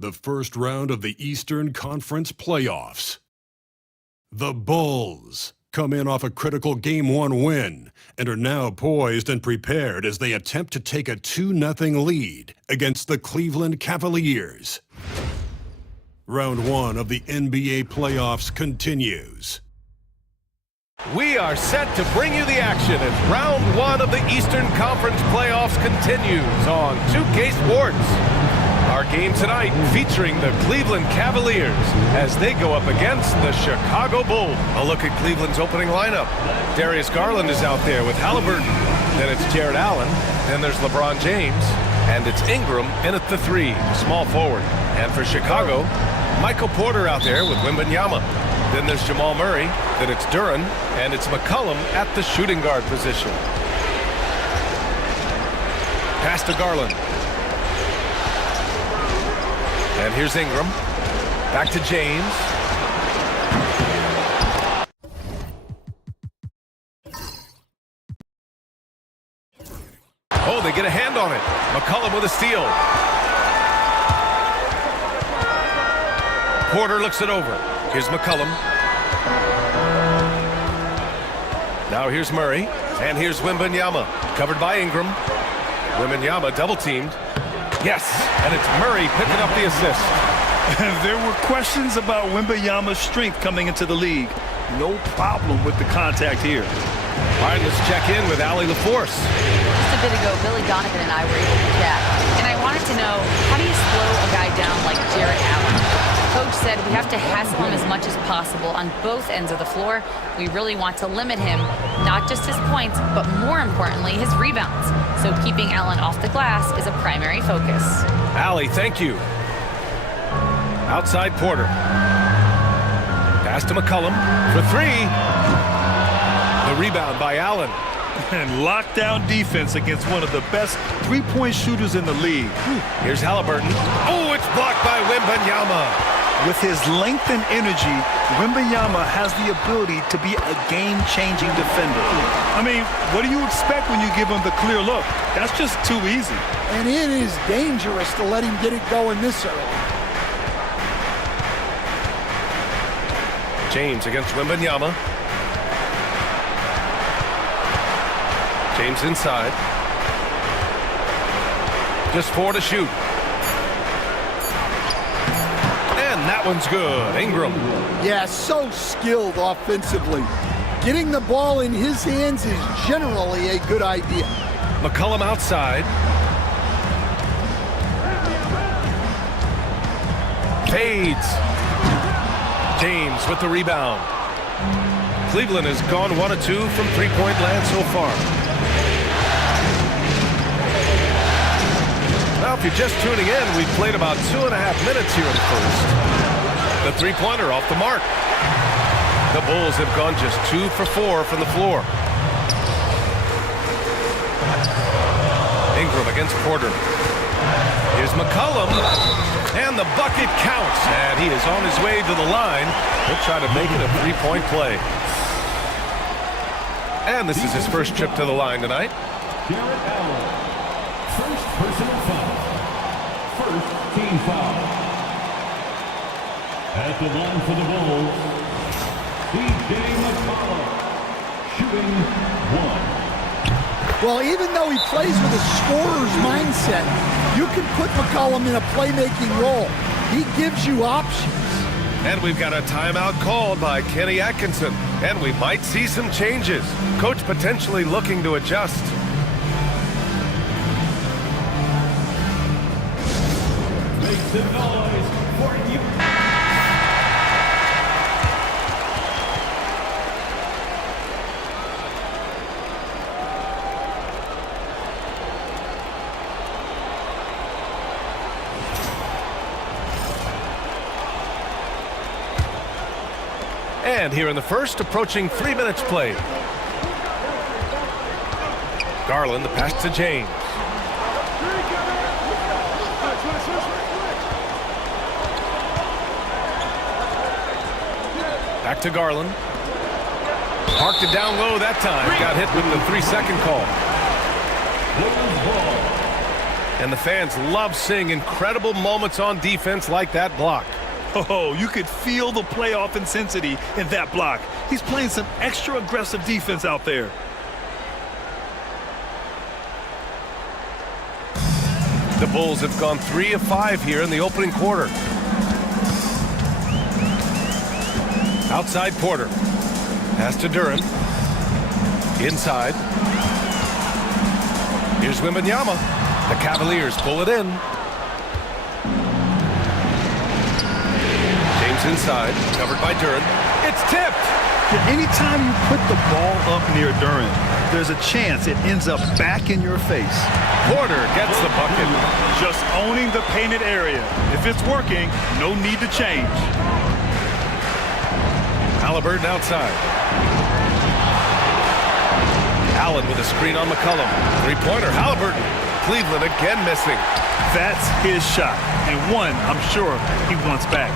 the first round of the Eastern Conference Playoffs. The Bulls come in off a critical Game 1 win and are now poised and prepared as they attempt to take a 2-0 lead against the Cleveland Cavaliers. Round 1 of the NBA Playoffs continues. We are set to bring you the action as round 1 of the Eastern Conference Playoffs continues on 2K Sports. Our game tonight featuring the Cleveland Cavaliers as they go up against the Chicago Bulls. A look at Cleveland's opening lineup. Darius Garland is out there with Halliburton. Then it's Jared Allen. Then there's LeBron James. And it's Ingram in at the 3, small forward. And for Chicago, Michael Porter out there with Wembanyama. Then there's Jamal Murray. Then it's Duren. And it's McCollum at the shooting guard position. Pass to Garland. And here's Ingram. Back to James. Oh, they get a hand on it. McCollum with a steal. Porter looks it over. Here's McCollum. Now here's Murray. And here's Wembanyama. Covered by Ingram. Wembanyama double-teamed. Yes, and it's Murray picking up the assist. There were questions about Wembanyama's strength coming into the league. No problem with the contact here. All right, let's check in with Allie LaForce. Just a bit ago, Billy Donovan and I were able to chat, and I wanted to know, how do you slow a guy down like Jared Allen? Coach said we have to hassle him as much as possible on both ends of the floor. We really want to limit him, not just his points, but more importantly, his rebounds. So keeping Allen off the glass is a primary focus. Allie, thank you. Outside Porter. Pass to McCollum for 3. The rebound by Allen. And lockdown defense against one of the best three-point shooters in the league. Here's Halliburton. Oh, it's blocked by Wembanyama. With his length and energy, Wembanyama has the ability to be a game-changing defender. I mean, what do you expect when you give him the clear look? That's just too easy. And it is dangerous to let him get it going this early. James against Wembanyama. James inside. Just 4 to shoot. And that one's good. Ingram. Yeah, so skilled offensively. Getting the ball in his hands is generally a good idea. McCollum outside. Fades. James with the rebound. Cleveland has gone 1 of 2 from three-point land so far. Now, if you're just tuning in, we've played about 2.5 minutes here in the first. The three-pointer off the mark. The Bulls have gone just 2 for 4 from the floor. Ingram against Porter. Here's McCollum. And the bucket counts. And he is on his way to the line. He'll try to make it a three-point play. And this is his first trip to the line tonight. Jared Allen. First personal foul. First team foul. At the line for the Bulls, DJ McCollum, shooting 1. Well, even though he plays with a scorer's mindset, you can put McCollum in a playmaking role. He gives you options. And we've got a timeout called by Kenny Atkinson. And we might see some changes. Coach potentially looking to adjust. Make some noise for you. And here in the first, approaching 3 minutes played. Garland, the pass to James. Back to Garland. Parked it down low that time. Got hit with the 3-second call. And the fans love seeing incredible moments on defense like that block. Oh, you could feel the playoff intensity in that block. He's playing some extra aggressive defense out there. The Bulls have gone 3 of 5 here in the opening quarter. Outside Porter. Pass to Duren. Inside. Here's Wembanyama. The Cavaliers pull it in. James inside. Covered by Duren. It's tipped. Yeah, anytime you put the ball up near Duren, there's a chance it ends up back in your face. Porter gets the bucket. Just owning the painted area. If it's working, no need to change. Halliburton outside. Allen with a screen on McCollum. Three-pointer, Halliburton. Cleveland again missing. That's his shot, and one I'm sure he wants back.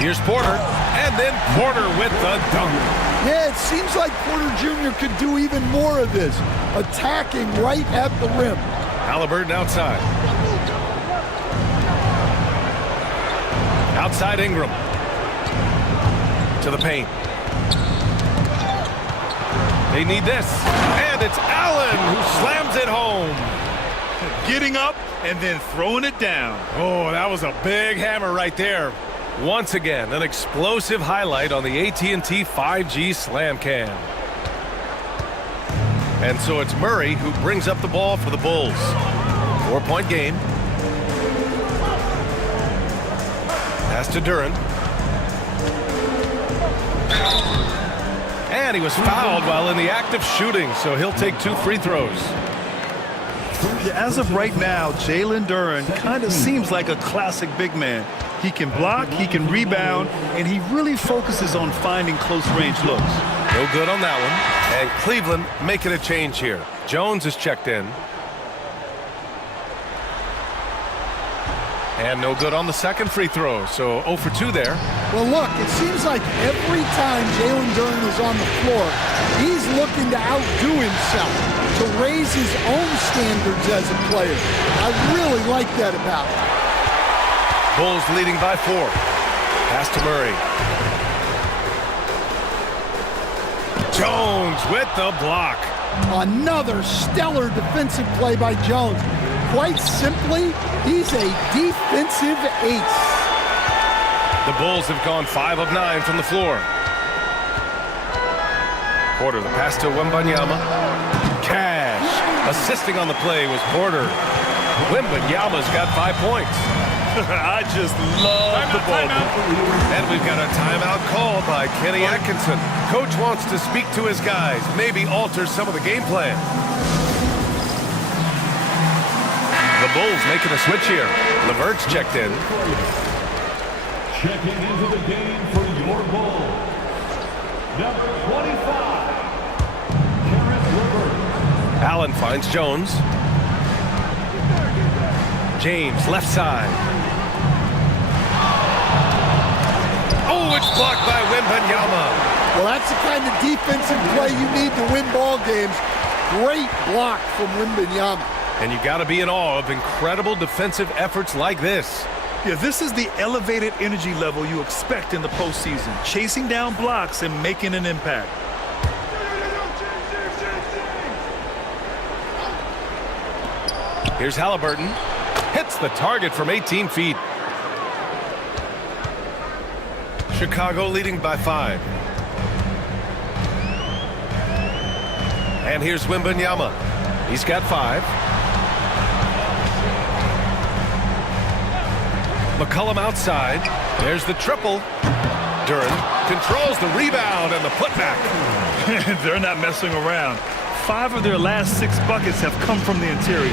Here's Porter, and then Porter with the dunk. Yeah, it seems like Porter Jr. could do even more of this, attacking right at the rim. Halliburton outside. Outside Ingram. To the paint. They need this. And it's Allen who slams it home. Getting up and then throwing it down. Oh, that was a big hammer right there. Once again, an explosive highlight on the AT&T 5G Slam Cam. And so it's Murray who brings up the ball for the Bulls. 4-point game. Pass to Duren. And he was fouled while in the act of shooting, so he'll take 2 free throws. Yeah, as of right now, Jalen Duren kind of seems like a classic big man. He can block, he can rebound, and he really focuses on finding close-range looks. No good on that one. And Cleveland making a change here. Jones is checked in. And no good on the second free throw, so 0 for 2 there. Well, look, it seems like every time Jalen Duren is on the floor, he's looking to outdo himself, to raise his own standards as a player. I really like that about him. Bulls leading by 4. Pass to Murray. Jones with the block. Another stellar defensive play by Jones. Quite simply, he's a defensive ace. The Bulls have gone 5 of 9 from the floor. Porter, the pass to Wembanyama. Cash. Assisting on the play was Porter. Wembanyama's got 5 points. I just love the ball. And we've got a timeout called by Kenny Atkinson. Coach wants to speak to his guys, maybe alter some of the game plan. The Bulls making a switch here. LeVert's checked in. Checking into the game for your Bulls, number 25, Karis LeVert. Allen finds Jones. James, left side. Oh, it's blocked by Wembanyama. Well, that's the kind of defensive play you need to win ball games. Great block from Wembanyama. And you got to be in awe of incredible defensive efforts like this. Yeah, this is the elevated energy level you expect in the postseason, chasing down blocks and making an impact. Here's Halliburton. Hits the target from 18 feet. Chicago leading by 5. And here's Wembanyama. He's got 5. McCollum outside. There's the triple. Duren controls the rebound and the putback. They're not messing around. 5 of their last 6 buckets have come from the interior.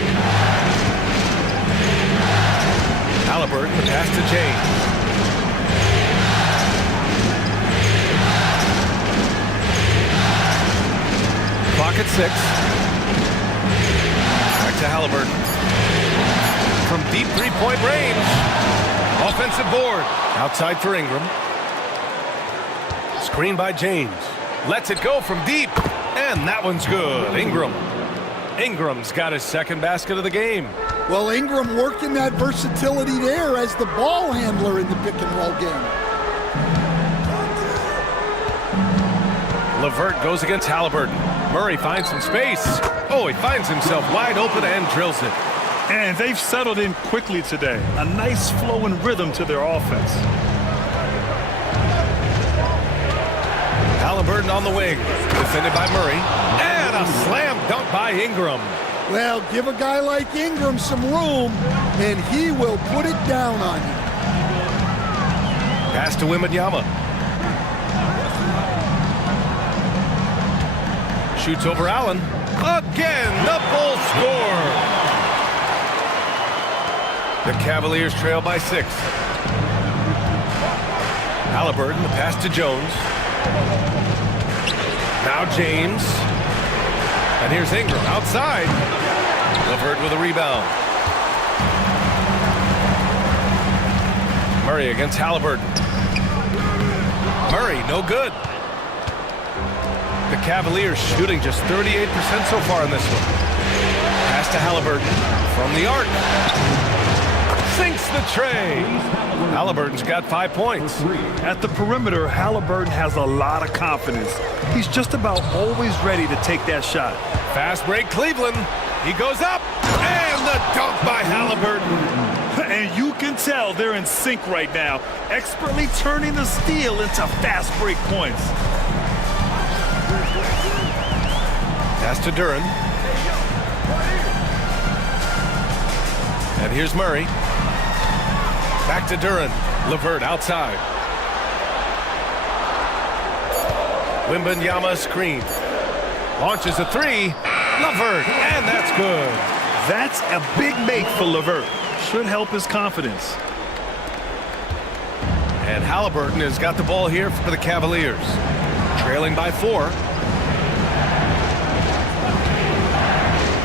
Halliburton, the pass to James. Clock at 6. Back to Halliburton. From deep three-point range. Offensive board. Outside for Ingram. Screen by James. Lets it go from deep. And that one's good. Ingram's got his second basket of the game. Well, Ingram working that versatility there as the ball handler in the pick-and-roll game. LeVert goes against Halliburton. Murray finds some space. Oh, he finds himself wide open and drills it. And they've settled in quickly today. A nice flow and rhythm to their offense. Halliburton on the wing, defended by Murray. And a slam dunk by Ingram. Well, give a guy like Ingram some room, and he will put it down on you. Pass to Wembanyama. Shoots over Allen. Again, the Bulls score. The Cavaliers trail by 6. Halliburton, the pass to Jones. Now James. And here's Ingram outside. LeVert with a rebound. Murray against Halliburton. Murray, no good. The Cavaliers shooting just 38% so far in this one. Pass to Halliburton from the arc. Sinks the tray. Halliburton's got 5 points. At the perimeter, Halliburton has a lot of confidence. He's just about always ready to take that shot. Fast break, Cleveland. He goes up. And the dunk by Halliburton. And you can tell they're in sync right now, expertly turning the steal into fast break points. Pass to Duren. And here's Murray. Back to Duren. LeVert outside. Wembanyama screen. Launches a 3. LeVert, and that's good. That's a big make for LeVert. Should help his confidence. And Halliburton has got the ball here for the Cavaliers. Trailing by 4.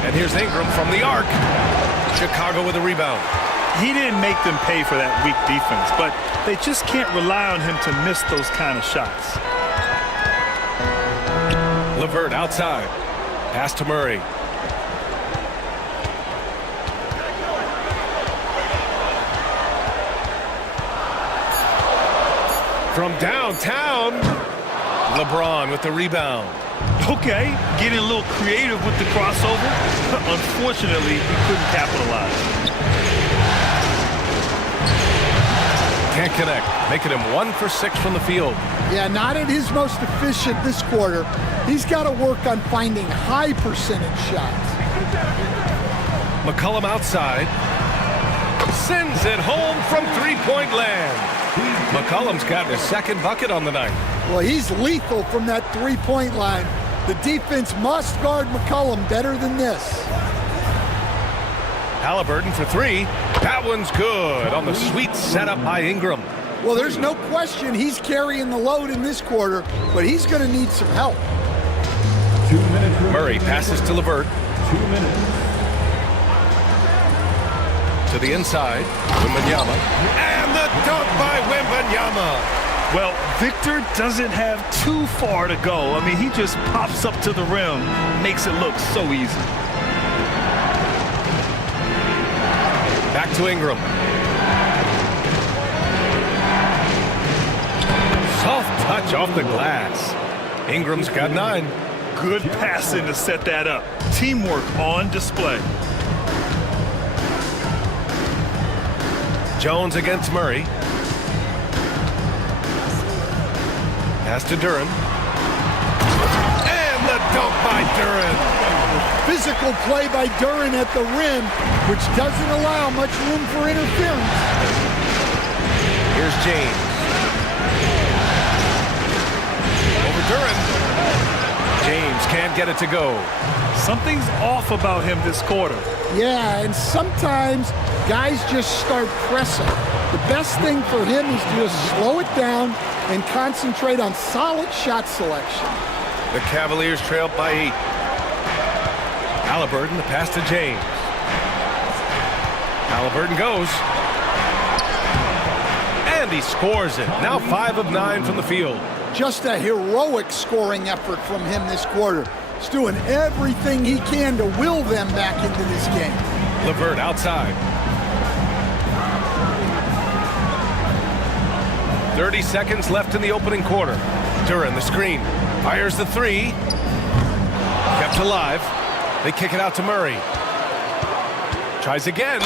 And here's Ingram from the arc. Chicago with a rebound. He didn't make them pay for that weak defense, but they just can't rely on him to miss those kind of shots. LeVert outside. Pass to Murray. From downtown, LeBron with the rebound. Okay, getting a little creative with the crossover. Unfortunately, he couldn't capitalize. Can't connect, making him 1 for 6 from the field. Yeah, not at his most efficient this quarter. He's got to work on finding high percentage shots. McCollum outside. Sends it home from three-point land. McCollum's got his second bucket on the night. Well, he's lethal from that three-point line. The defense must guard McCollum better than this. Halliburton for 3. That one's good on the sweet setup by Ingram. Well, there's no question he's carrying the load in this quarter, but he's going to need some help. 2 minutes. Murray passes to LeVert. 2 minutes. To the inside. Wembanyama. And the dunk by Wembanyama. Well, Victor doesn't have too far to go. I mean, he just pops up to the rim, makes it look so easy. Back to Ingram. Soft touch off the glass. Ingram's got 9. Good passing to set that up. Teamwork on display. Jones against Murray. Pass to Duren. And the dunk by Duren. Physical play by Duren at the rim, which doesn't allow much room for interference. Here's James. Over Duren. James can't get it to go. Something's off about him this quarter. Yeah, and sometimes guys just start pressing. The best thing for him is to just slow it down and concentrate on solid shot selection. The Cavaliers trail by 8. Halliburton, the pass to James. Halliburton goes. And he scores it. Now 5 of 9 from the field. Just a heroic scoring effort from him this quarter. He's doing everything he can to will them back into this game. LeVert outside. 30 seconds left in the opening quarter. Duren, the screen. Fires the three. Kept alive. They kick it out to Murray. Tries again.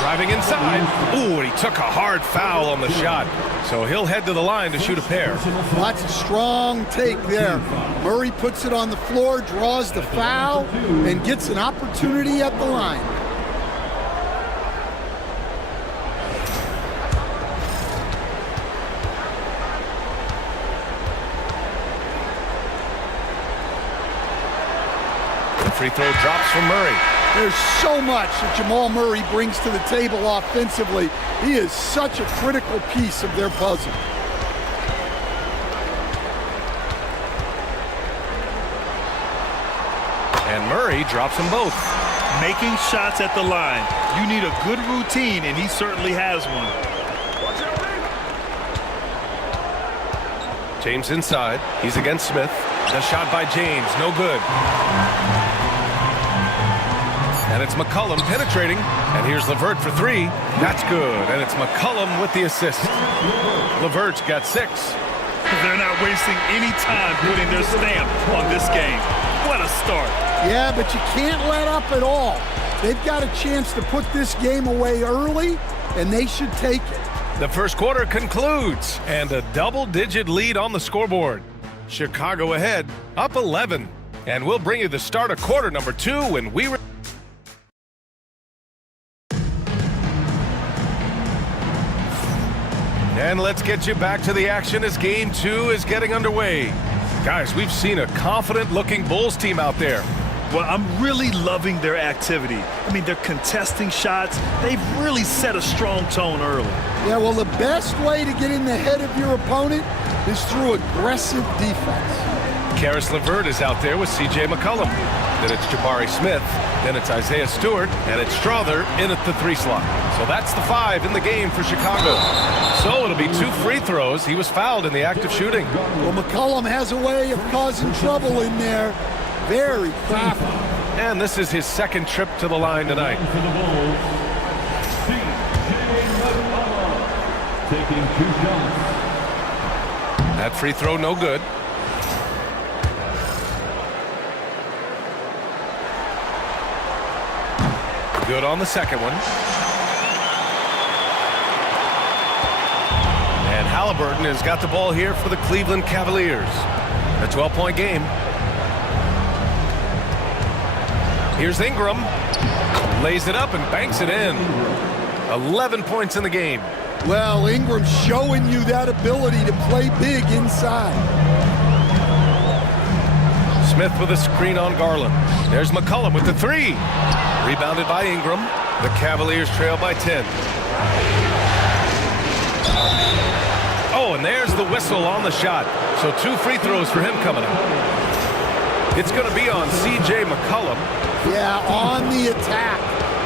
Driving inside. Ooh, and he took a hard foul on the shot. So he'll head to the line to shoot a pair. That's a strong take there. Murray puts it on the floor, draws the foul, and gets an opportunity at the line. Free throw drops from Murray. There's so much that Jamal Murray brings to the table offensively. He is such a critical piece of their puzzle. And Murray drops them both. Making shots at the line. You need a good routine, and he certainly has one. James inside. He's against Smith. The shot by James, no good. And it's McCollum penetrating. And here's LeVert for three. That's good. And it's McCollum with the assist. LeVert's got 6. They're not wasting any time putting their stamp on this game. What a start. Yeah, but you can't let up at all. They've got a chance to put this game away early, and they should take it. The first quarter concludes, and a double-digit lead on the scoreboard. Chicago ahead, up 11. And we'll bring you the start of quarter number 2 when we... And let's get you back to the action as game 2 is getting underway. Guys, we've seen a confident-looking Bulls team out there. Well, I'm really loving their activity. I mean, they're contesting shots. They've really set a strong tone early. Yeah, well, the best way to get in the head of your opponent is through aggressive defense. Karis LeVert is out there with C.J. McCollum. Then it's Jabari Smith. Then it's Isaiah Stewart. And it's Strother in at the 3 slot. So that's the 5 in the game for Chicago. So it'll be 2 free throws. He was fouled in the act of shooting. Well, McCollum has a way of causing trouble in there. Very crafty. And this is his second trip to the line tonight. For the Bulls, C.J. McCollum taking 2 shots. That free throw no good. Good on the second one. And Halliburton has got the ball here for the Cleveland Cavaliers. A 12-point game. Here's Ingram. Lays it up and banks it in. 11 points in the game. Well, Ingram's showing you that ability to play big inside. Smith with a screen on Garland. There's McCollum with the 3. Rebounded by Ingram. The Cavaliers trail by 10. Oh, and there's the whistle on the shot. So 2 free throws for him coming up. It's going to be on C.J. McCollum. Yeah, on the attack.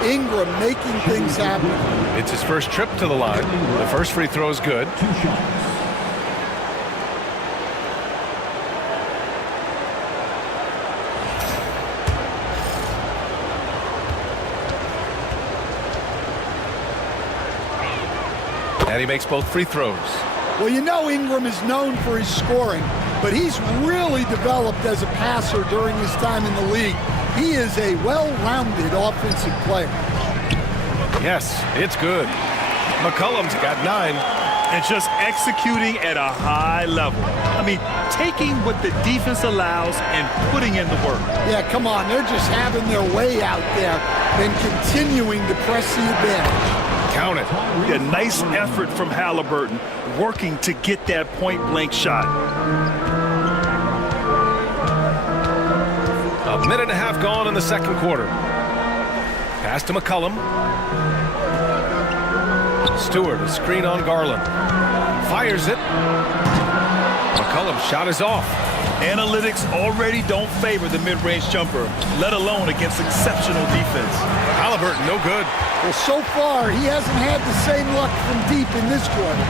Ingram making things happen. It's his first trip to the line. The first free throw is good. 2 shots. And he makes both free throws. Well, you know Ingram is known for his scoring, but he's really developed as a passer during his time in the league. He is a well-rounded offensive player. Yes, it's good. McCollum's got 9. And just executing at a high level. I mean, taking what the defense allows and putting in the work. Yeah, come on. They're just having their way out there and continuing to press the advantage. Count it. Yeah, nice effort from Halliburton, working to get that point-blank shot. A minute and a half gone in the second quarter. Pass to McCollum. Stewart, a screen on Garland. Fires it. McCollum's shot is off. Analytics already don't favor the mid-range jumper, let alone against exceptional defense. Halliburton, no good. Well, so far, he hasn't had the same luck from deep in this quarter.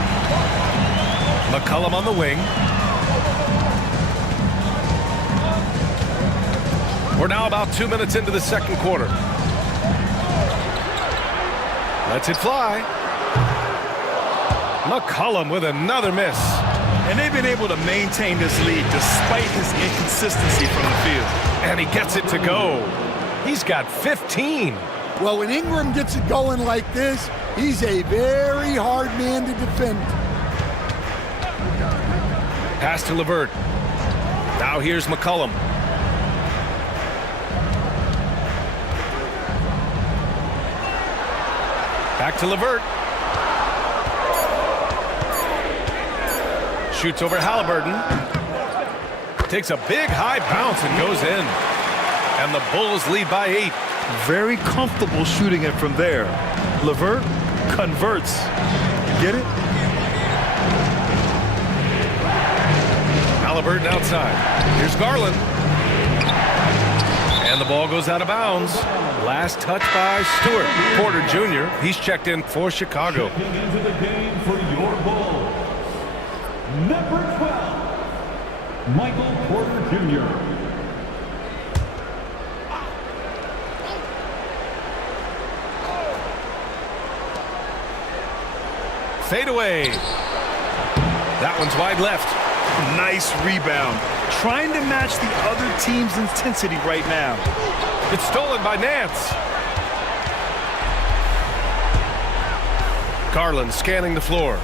McCollum on the wing. We're now about 2 minutes into the second quarter. Lets it fly. McCollum with another miss. And they've been able to maintain this lead despite his inconsistency from the field. And he gets it to go. He's got 15. Well, when Ingram gets it going like this, he's a very hard man to defend. Pass to LeVert. Now here's McCollum. Back to LeVert. Shoots over Halliburton. Takes a big high bounce and goes in. And the Bulls lead by 8. Very comfortable shooting it from there. LeVert converts. Get it? Halliburton outside. Here's Garland. And the ball goes out of bounds. Last touch by Stewart. Porter Jr. He's checked in for Chicago. Checking into the game for your Bulls, number 12, Michael Porter Jr. Fade away. That one's wide left. Nice rebound. Trying to match the other team's intensity right now. It's stolen by Nance. Garland scanning the floor.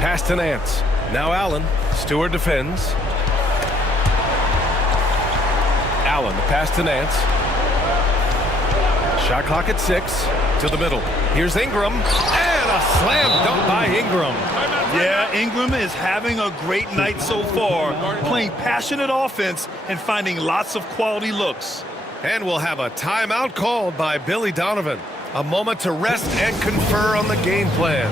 Pass to Nance. Now Allen. Stewart defends. Allen, the pass to Nance. Shot clock at 6. To the middle. Here's Ingram. And a slam dunk by Ingram. Yeah, Ingram is having a great night so far, playing passionate offense and finding lots of quality looks. And we'll have a timeout called by Billy Donovan. A moment to rest and confer on the game plan.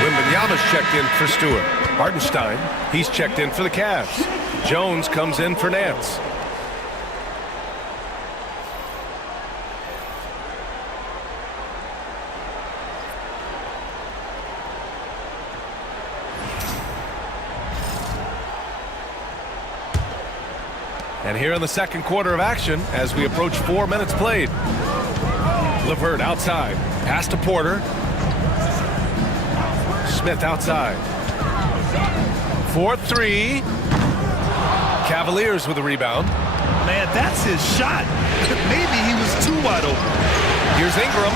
Wembanyama's checked in for Stewart. Hartenstein, he's checked in for the Cavs. Jones comes in for Nance. And here in the second quarter of action, as we approach 4 minutes played. LeVert outside. Pass to Porter. Smith outside. 4-3. Cavaliers with a rebound. Man, that's his shot. Maybe he was too wide open. Here's Ingram.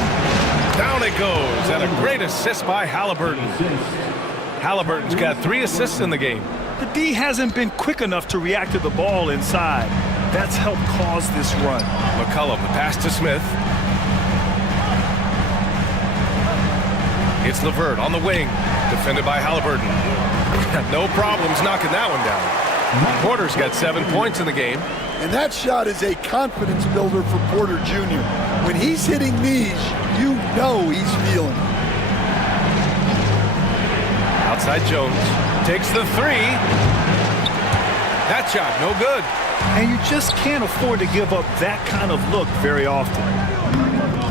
Down it goes. And a great assist by Halliburton. Halliburton's got 3 assists in the game. The D hasn't been quick enough to react to the ball inside. That's helped cause this run. McCollum, the pass to Smith. It's LeVert on the wing, defended by Halliburton. No problems knocking that one down. Porter's got 7 points in the game. And that shot is a confidence builder for Porter Jr. When he's hitting these, you know he's feeling it. Outside Jones. Takes the 3. That shot, no good. And you just can't afford to give up that kind of look very often.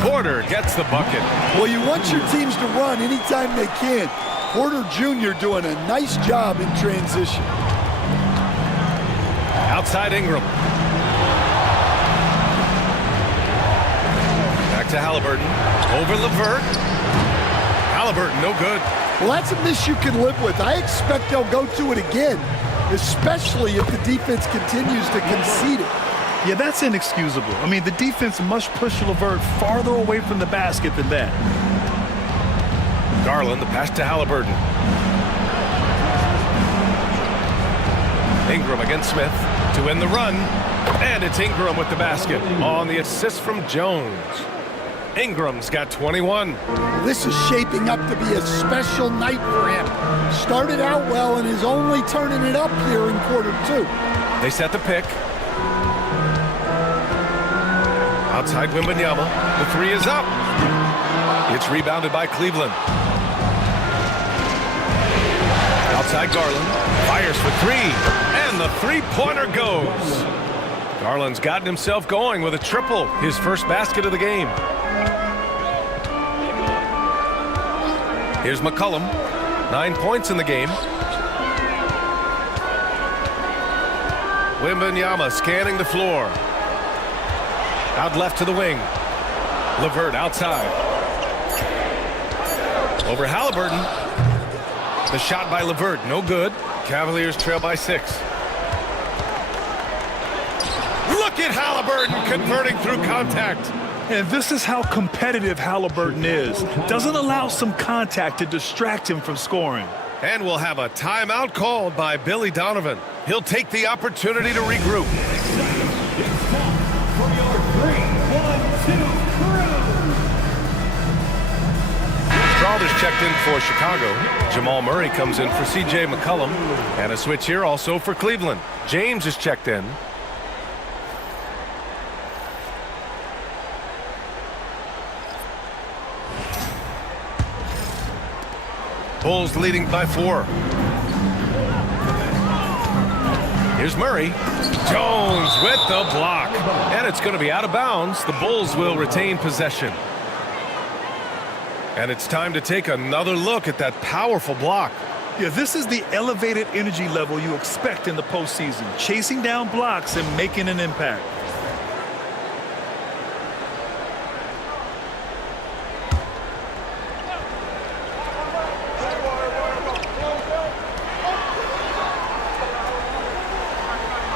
Porter gets the bucket. Well, you want your teams to run anytime they can. Porter Jr. doing a nice job in transition. Outside Ingram. Back to Halliburton. Over LeVert. Halliburton, no good. Well, that's a miss you can live with. I expect they'll go to it again, especially if the defense continues to concede it. Yeah, that's inexcusable. I mean, the defense must push LeVert farther away from the basket than that. Garland, the pass to Halliburton. Ingram against Smith to end the run. And it's Ingram with the basket on the assist from Jones. Ingram's got 21. This is shaping up to be a special night for him. Started out well and is only turning it up here in quarter 2. They set the pick. Outside Wembanyama. The 3 is up. It's rebounded by Cleveland. Outside Garland. Fires for 3. And the 3-pointer goes. Garland's gotten himself going with a triple. His first basket of the game. Here's McCullum. 9 points in the game. Wembanyama scanning the floor. Out left to the wing. LeVert outside. Over Halliburton. The shot by LeVert, no good. Cavaliers trail by 6. Look at Halliburton converting through contact. And this is how competitive Halliburton is. Doesn't allow some contact to distract him from scoring. And we'll have a timeout called by Billy Donovan. He'll take the opportunity to regroup. It's time for your 3-1-2 crew. Strawther's checked in for Chicago. Jamal Murray comes in for C.J. McCollum. And a switch here also for Cleveland. James is checked in. Bulls leading by 4. Here's Murray. Jones with the block. And it's going to be out of bounds. The Bulls will retain possession. And it's time to take another look at that powerful block. Yeah, this is the elevated energy level you expect in the postseason. Chasing down blocks and making an impact.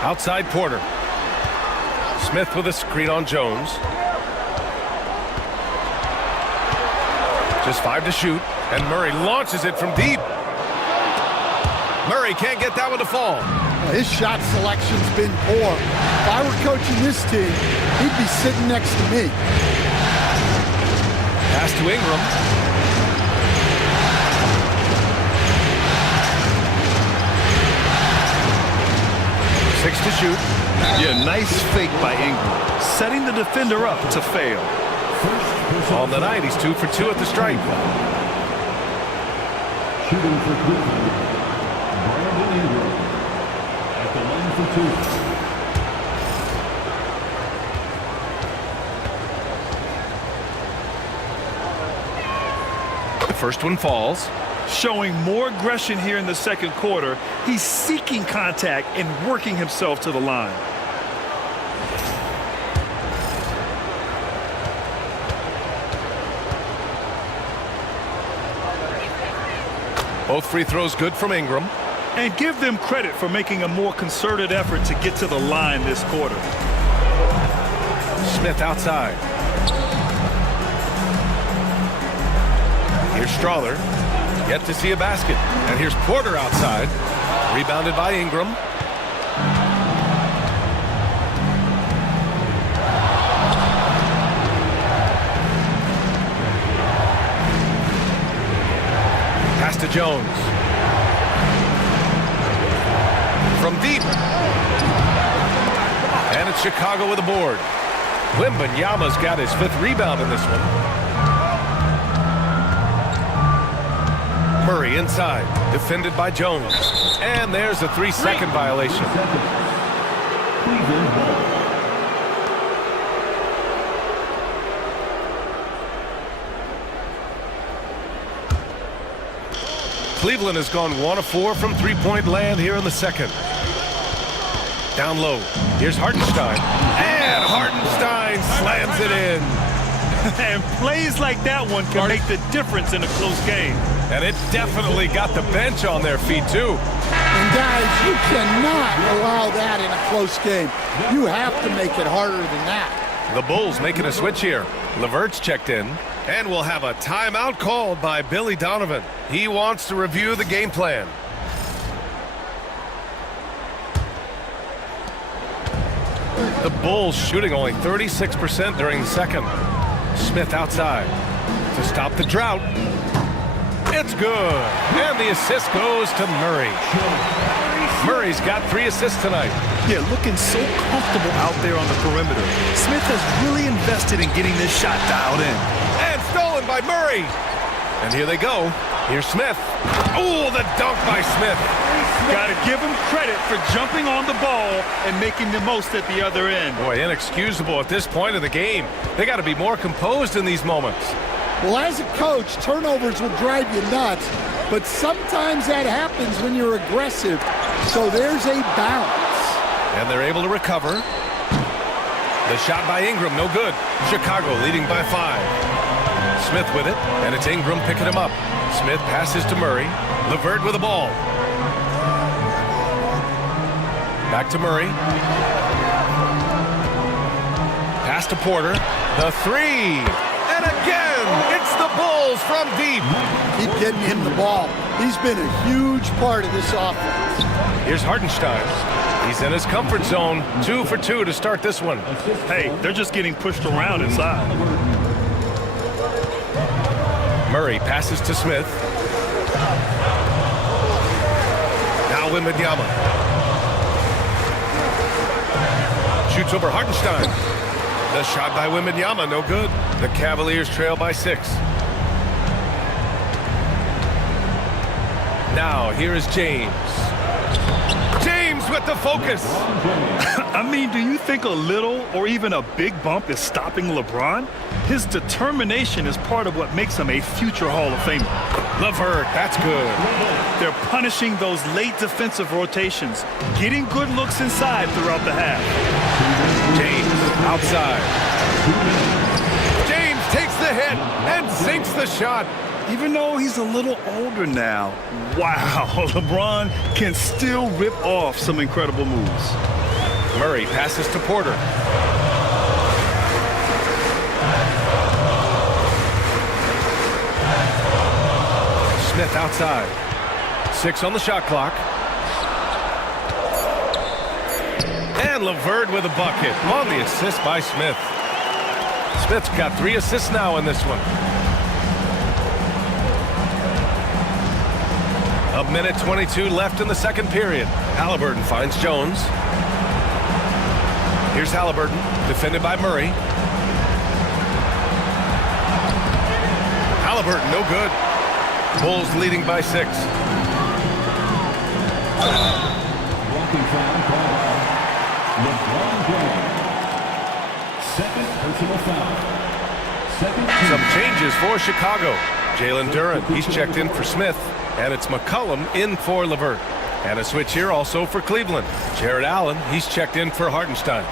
Outside Porter. Smith with a screen on Jones. Just 5 to shoot, and Murray launches it from deep. Murray can't get that one to fall. His shot selection's been poor. If I were coaching this team, he'd be sitting next to me. Pass to Ingram. 6 to shoot. Yeah, nice fake by Ingram. Setting the defender up to fail. On the night, he's 2 for 2 at the stripe. Shooting for Cleveland, Brandon Ingram. At the line for 2. The first one falls. Showing more aggression here in the second quarter. He's seeking contact and working himself to the line. Both free throws good from Ingram. And give them credit for making a more concerted effort to get to the line this quarter. Smith outside. Here's Strawther. Yet to see a basket. And here's Porter outside. Rebounded by Ingram. Pass to Jones. From deep. And it's Chicago with a board. Wembanyama's got his 5th rebound in this one. Murray inside, defended by Jones. And there's a 3-second violation. Cleveland ball. Cleveland has gone 1 of 4 from three-point land here in the second. Down low. Here's Hartenstein. And Hartenstein slams it in. And plays like that one can make the difference in a close game. And it definitely got the bench on their feet, too. And guys, you cannot allow that in a close game. You have to make it harder than that. The Bulls making a switch here. LeVert's checked in. And we'll have a timeout called by Billy Donovan. He wants to review the game plan. The Bulls shooting only 36% during the second. Smith outside to stop the drought. It's good. And the assist goes to Murray. Murray's got 3 assists tonight. Yeah, looking so comfortable out there on the perimeter. Smith has really invested in getting this shot dialed in. And stolen by Murray. And here they go. Here's Smith. Oh, the dunk by Smith. Got to give him credit for jumping on the ball and making the most at the other end. Boy, inexcusable at this point of the game. They got to be more composed in these moments. Well, as a coach, turnovers will drive you nuts, but sometimes that happens when you're aggressive. So there's a bounce. And they're able to recover. The shot by Ingram, no good. Chicago leading by 5. Smith with it, and it's Ingram picking him up. Smith passes to Murray. LeVert with the ball. Back to Murray. Pass to Porter. The 3. And again, it's the Bulls from deep. Keep getting him the ball. He's been a huge part of this offense. Here's Hartenstein. He's in his comfort zone. 2 for 2 to start this one. Hey, they're just getting pushed around inside. Murray passes to Smith. Now Wembanyama. Shoots over Hartenstein. The shot by Wembanyama, no good. The Cavaliers trail by 6. Now here is James. James with the focus. I mean, do you think a little or even a big bump is stopping LeBron? His determination is part of what makes him a future Hall of Famer. LeVert, that's good. They're punishing those late defensive rotations, getting good looks inside throughout the half. James outside. James takes the hit and sinks the shot. Even though he's a little older now, wow, LeBron can still rip off some incredible moves. Murray passes to Porter. Smith outside. 6 on the shot clock. And LeVert with a bucket on the assist by Smith. Smith's got 3 assists now in this one. A minute 22 left in the second period. Halliburton finds Jones. Here's Halliburton, defended by Murray. Halliburton, no good. Bulls leading by 6. Walking foul called on LeBron James. Second personal foul. Some changes for Chicago. Jalen Duren, he's checked in for Smith. And it's McCollum in for LeVert. And a switch here also for Cleveland. Jared Allen, he's checked in for Hartenstein.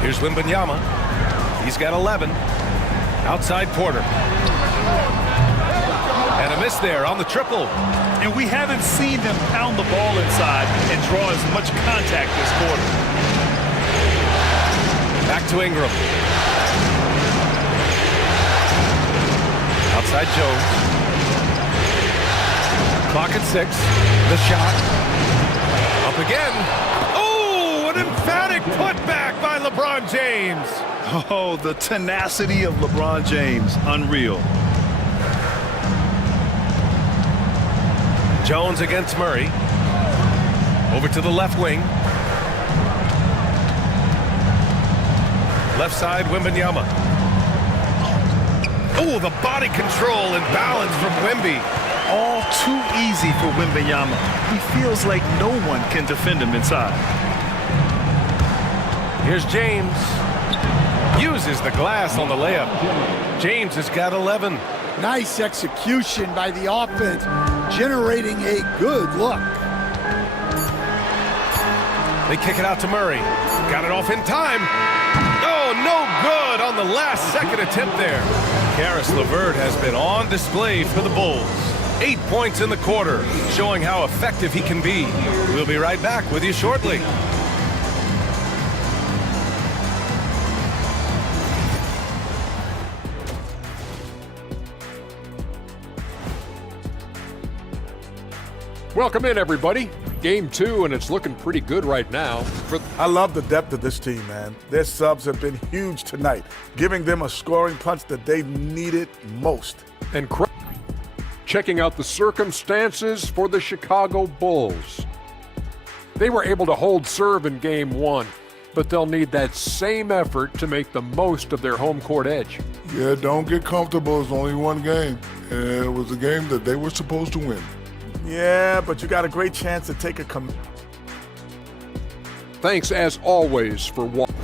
Here's Wembanyama. He's got 11. Outside Porter. And a miss there on the triple. And we haven't seen them pound the ball inside and draw as much contact this quarter. Back to Ingram. Outside Jones. Clock at 6. The shot. Up again. Oh, an emphatic putback by LeBron James. Oh, the tenacity of LeBron James. Unreal. Jones against Murray. Over to the left wing. Left side, Wembanyama. Oh, the body control and balance from Wemby. All too easy for Wembanyama. He feels like no one can defend him inside. Here's James. Uses the glass on the layup. James has got 11. Nice execution by the offense, generating a good look. They kick it out to Murray. Got it off in time. Oh, no good on the last second attempt there. Karis LeVert has been on display for the Bulls. 8 points in the quarter, showing how effective he can be. We'll be right back with you shortly. Welcome in, everybody. Game 2, and it's looking pretty good right now. I love the depth of this team, man. Their subs have been huge tonight, giving them a scoring punch that they needed most. And checking out the circumstances for the Chicago Bulls. They were able to hold serve in Game 1, but they'll need that same effort to make the most of their home court edge. Yeah, don't get comfortable. It's only one game. And it was a game that they were supposed to win. Yeah, but you got a great chance to take a Thanks, as always, for watching.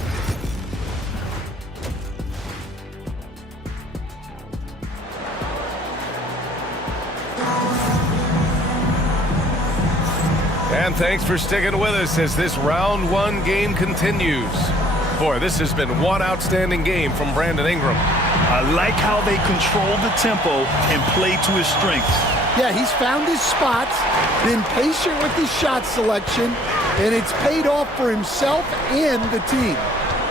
And thanks for sticking with us as this round one game continues. Boy, this has been one outstanding game from Brandon Ingram. I like how they control the tempo and play to his strengths. Yeah, he's found his spots, been patient with his shot selection, and it's paid off for himself and the team.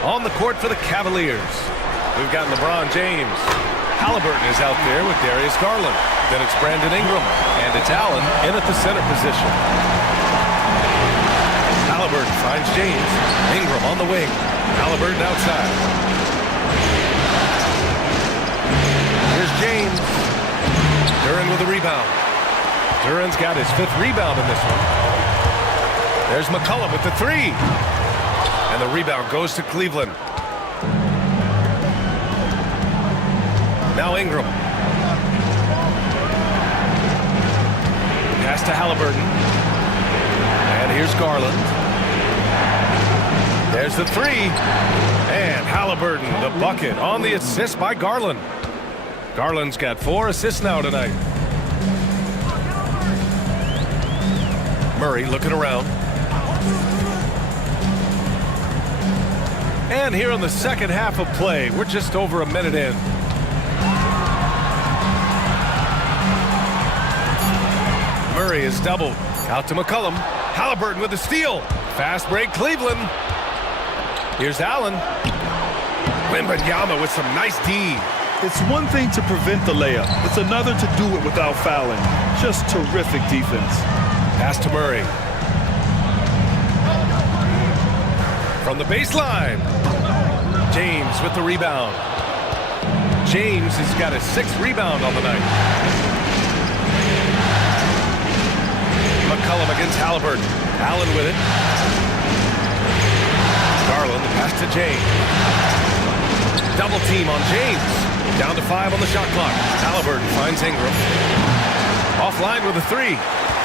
On the court for the Cavaliers, we've got LeBron James. Halliburton is out there with Darius Garland. Then it's Brandon Ingram, and it's Allen in at the center position. Halliburton finds James. Ingram on the wing. Halliburton outside. Here's James. Duren with a rebound. Duren's got his 5th rebound in this one. There's McCollum with the 3. And the rebound goes to Cleveland. Now Ingram. Pass to Halliburton. And here's Garland. There's the 3. And Halliburton, the bucket on the assist by Garland. Garland's got 4 assists now tonight. Murray looking around. And here in the second half of play, we're just over a minute in. Murray is doubled. Out to McCollum. Halliburton with the steal. Fast break, Cleveland. Here's Allen. Wembanyama with some nice D. It's one thing to prevent the layup. It's another to do it without fouling. Just terrific defense. Pass to Murray. From the baseline. James with the rebound. James has got his 6th rebound on the night. McCollum against Halliburton. Allen with it. Garland, the pass to James. Double team on James. Down to 5 on the shot clock. Halliburton finds Ingram. Offline with a 3.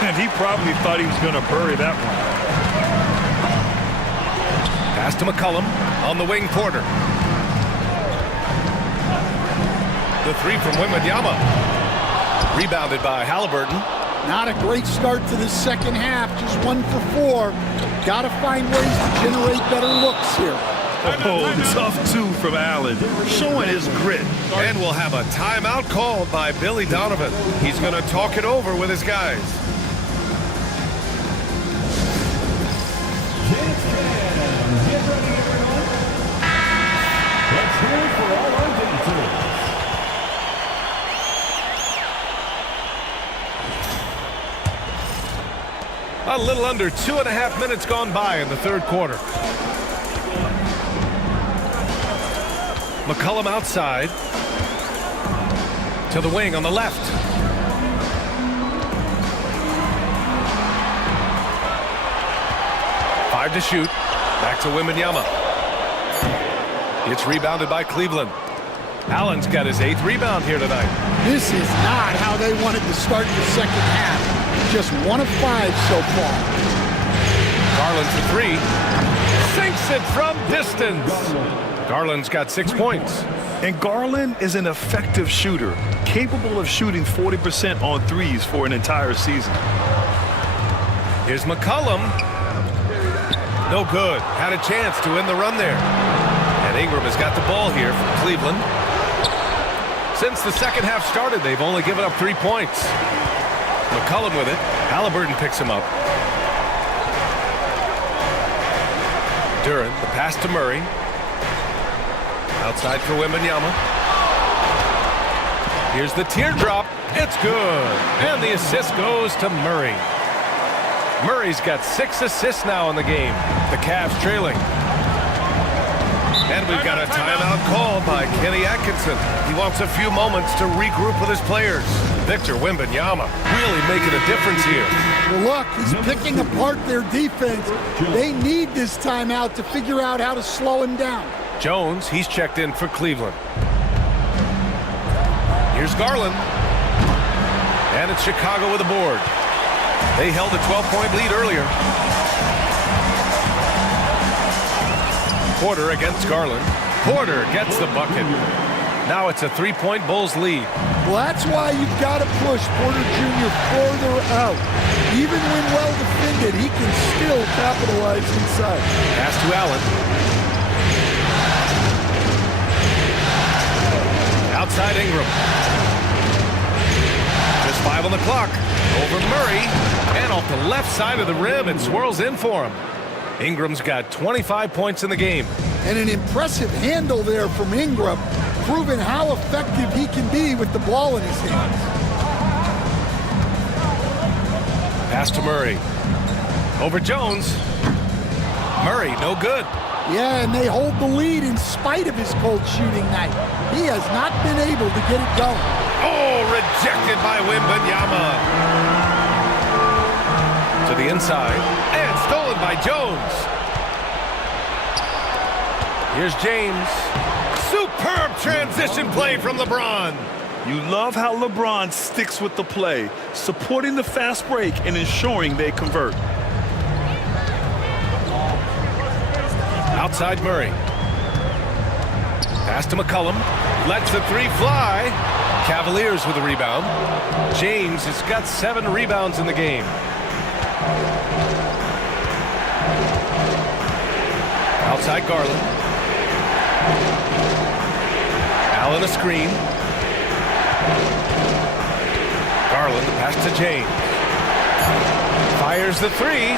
And he probably thought he was going to bury that one. Pass to McCollum. On the wing, Porter. The 3 from Wembanyama. Rebounded by Halliburton. Not a great start to the second half, just 1 for 4. Got to find ways to generate better looks here. Oh, tough 2 from Allen, showing his grit. And we'll have a timeout called by Billy Donovan. He's going to talk it over with his guys. Get ready, everyone. Let's hear it for all our dancers. A little under 2.5 minutes gone by in the third quarter. McCollum outside. To the wing on the left. Five to shoot. Back to Wembanyama. It's rebounded by Cleveland. Allen's got his 8th rebound here tonight. This is not how they wanted to start the second half. Just 1 of 5 so far. Garland for 3. Sinks it from distance. Garland's got 6 points. And Garland is an effective shooter, capable of shooting 40% on threes for an entire season. Here's McCollum. No good. Had a chance to win the run there. And Ingram has got the ball here from Cleveland. Since the second half started, they've only given up 3 points. McCollum with it. Halliburton picks him up. Duren, the pass to Murray. Outside for Wembanyama. Here's the teardrop. It's good. And the assist goes to Murray. Murray's got 6 assists now in the game. The Cavs trailing. And we've got a timeout called by Kenny Atkinson. He wants a few moments to regroup with his players. Victor Wembanyama really making a difference here. Well, look, he's picking apart their defense. They need this timeout to figure out how to slow him down. Jones, he's checked in for Cleveland. Here's Garland. And it's Chicago with a board. They held a 12-point lead earlier. Porter against Garland. Porter gets the bucket. Now it's a 3-point Bulls lead. Well, that's why you've got to push Porter Jr. further out. Even when well defended, he can still capitalize inside. Pass to Allen. Outside Ingram. Just 5 on the clock. Over Murray. And off the left side of the rim, it swirls in for him. Ingram's got 25 points in the game. And an impressive handle there from Ingram, proving how effective he can be with the ball in his hands. Pass to Murray. Over Jones. Murray, no good. Yeah, and they hold the lead in spite of his cold shooting night. He has not been able to get it going. Oh, rejected by Wembanyama. To the inside. And stolen by Jones. Here's James. Superb transition play from LeBron. You love how LeBron sticks with the play, supporting the fast break and ensuring they convert. Outside Murray. Pass to McCollum. Lets the three fly. Cavaliers with a rebound. James has got 7 rebounds in the game. Outside Garland. Allen a screen. Garland, the pass to James. Fires the 3.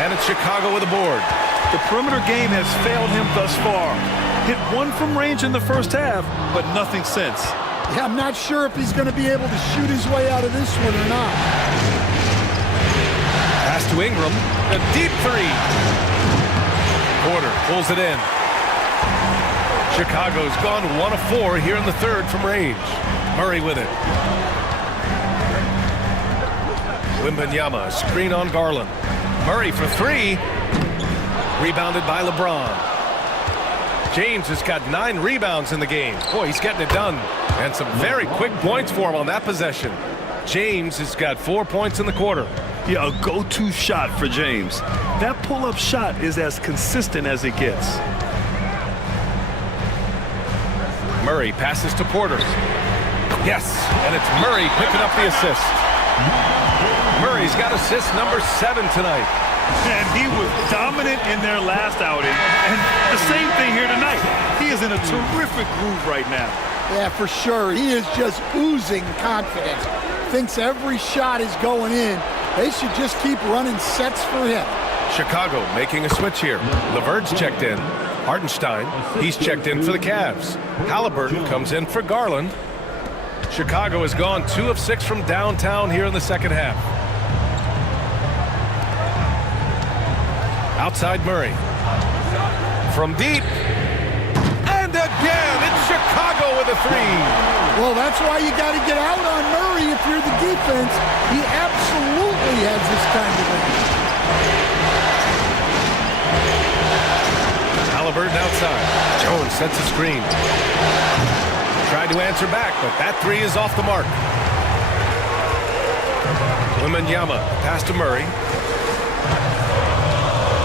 And it's Chicago with a board. The perimeter game has failed him thus far. Hit 1 from range in the first half, but nothing since. Yeah, I'm not sure if he's going to be able to shoot his way out of this one or not. Pass to Ingram. A deep 3. Porter pulls it in. Chicago's gone 1 of 4 here in the third from range. Murray with it. Wembanyama, screen on Garland. Murray for 3. Rebounded by LeBron. James has got 9 rebounds in the game. Boy, he's getting it done. And some very quick points for him on that possession. James has got 4 points in the quarter. Yeah, a go-to shot for James. That pull-up shot is as consistent as it gets. Murray passes to Porter. Yes, and it's Murray picking up the assist. Murray's got assist number 7 tonight. And he was dominant in their last outing. And the same thing here tonight. He is in a terrific groove right now. Yeah, for sure. He is just oozing confidence. Thinks every shot is going in. They should just keep running sets for him. Chicago making a switch here. LeVert's checked in. Hartenstein, he's checked in for the Cavs. Halliburton comes in for Garland. Chicago has gone 2 of 6 from downtown here in the second half. Outside Murray. From deep. And again, it's Chicago with a 3. Well, that's why you got to get out on Murray if you're the defense. He absolutely has this kind of range. Halliburton outside. Jones sets a screen. Tried to answer back, but that 3 is off the mark. Wembanyama, pass to Murray.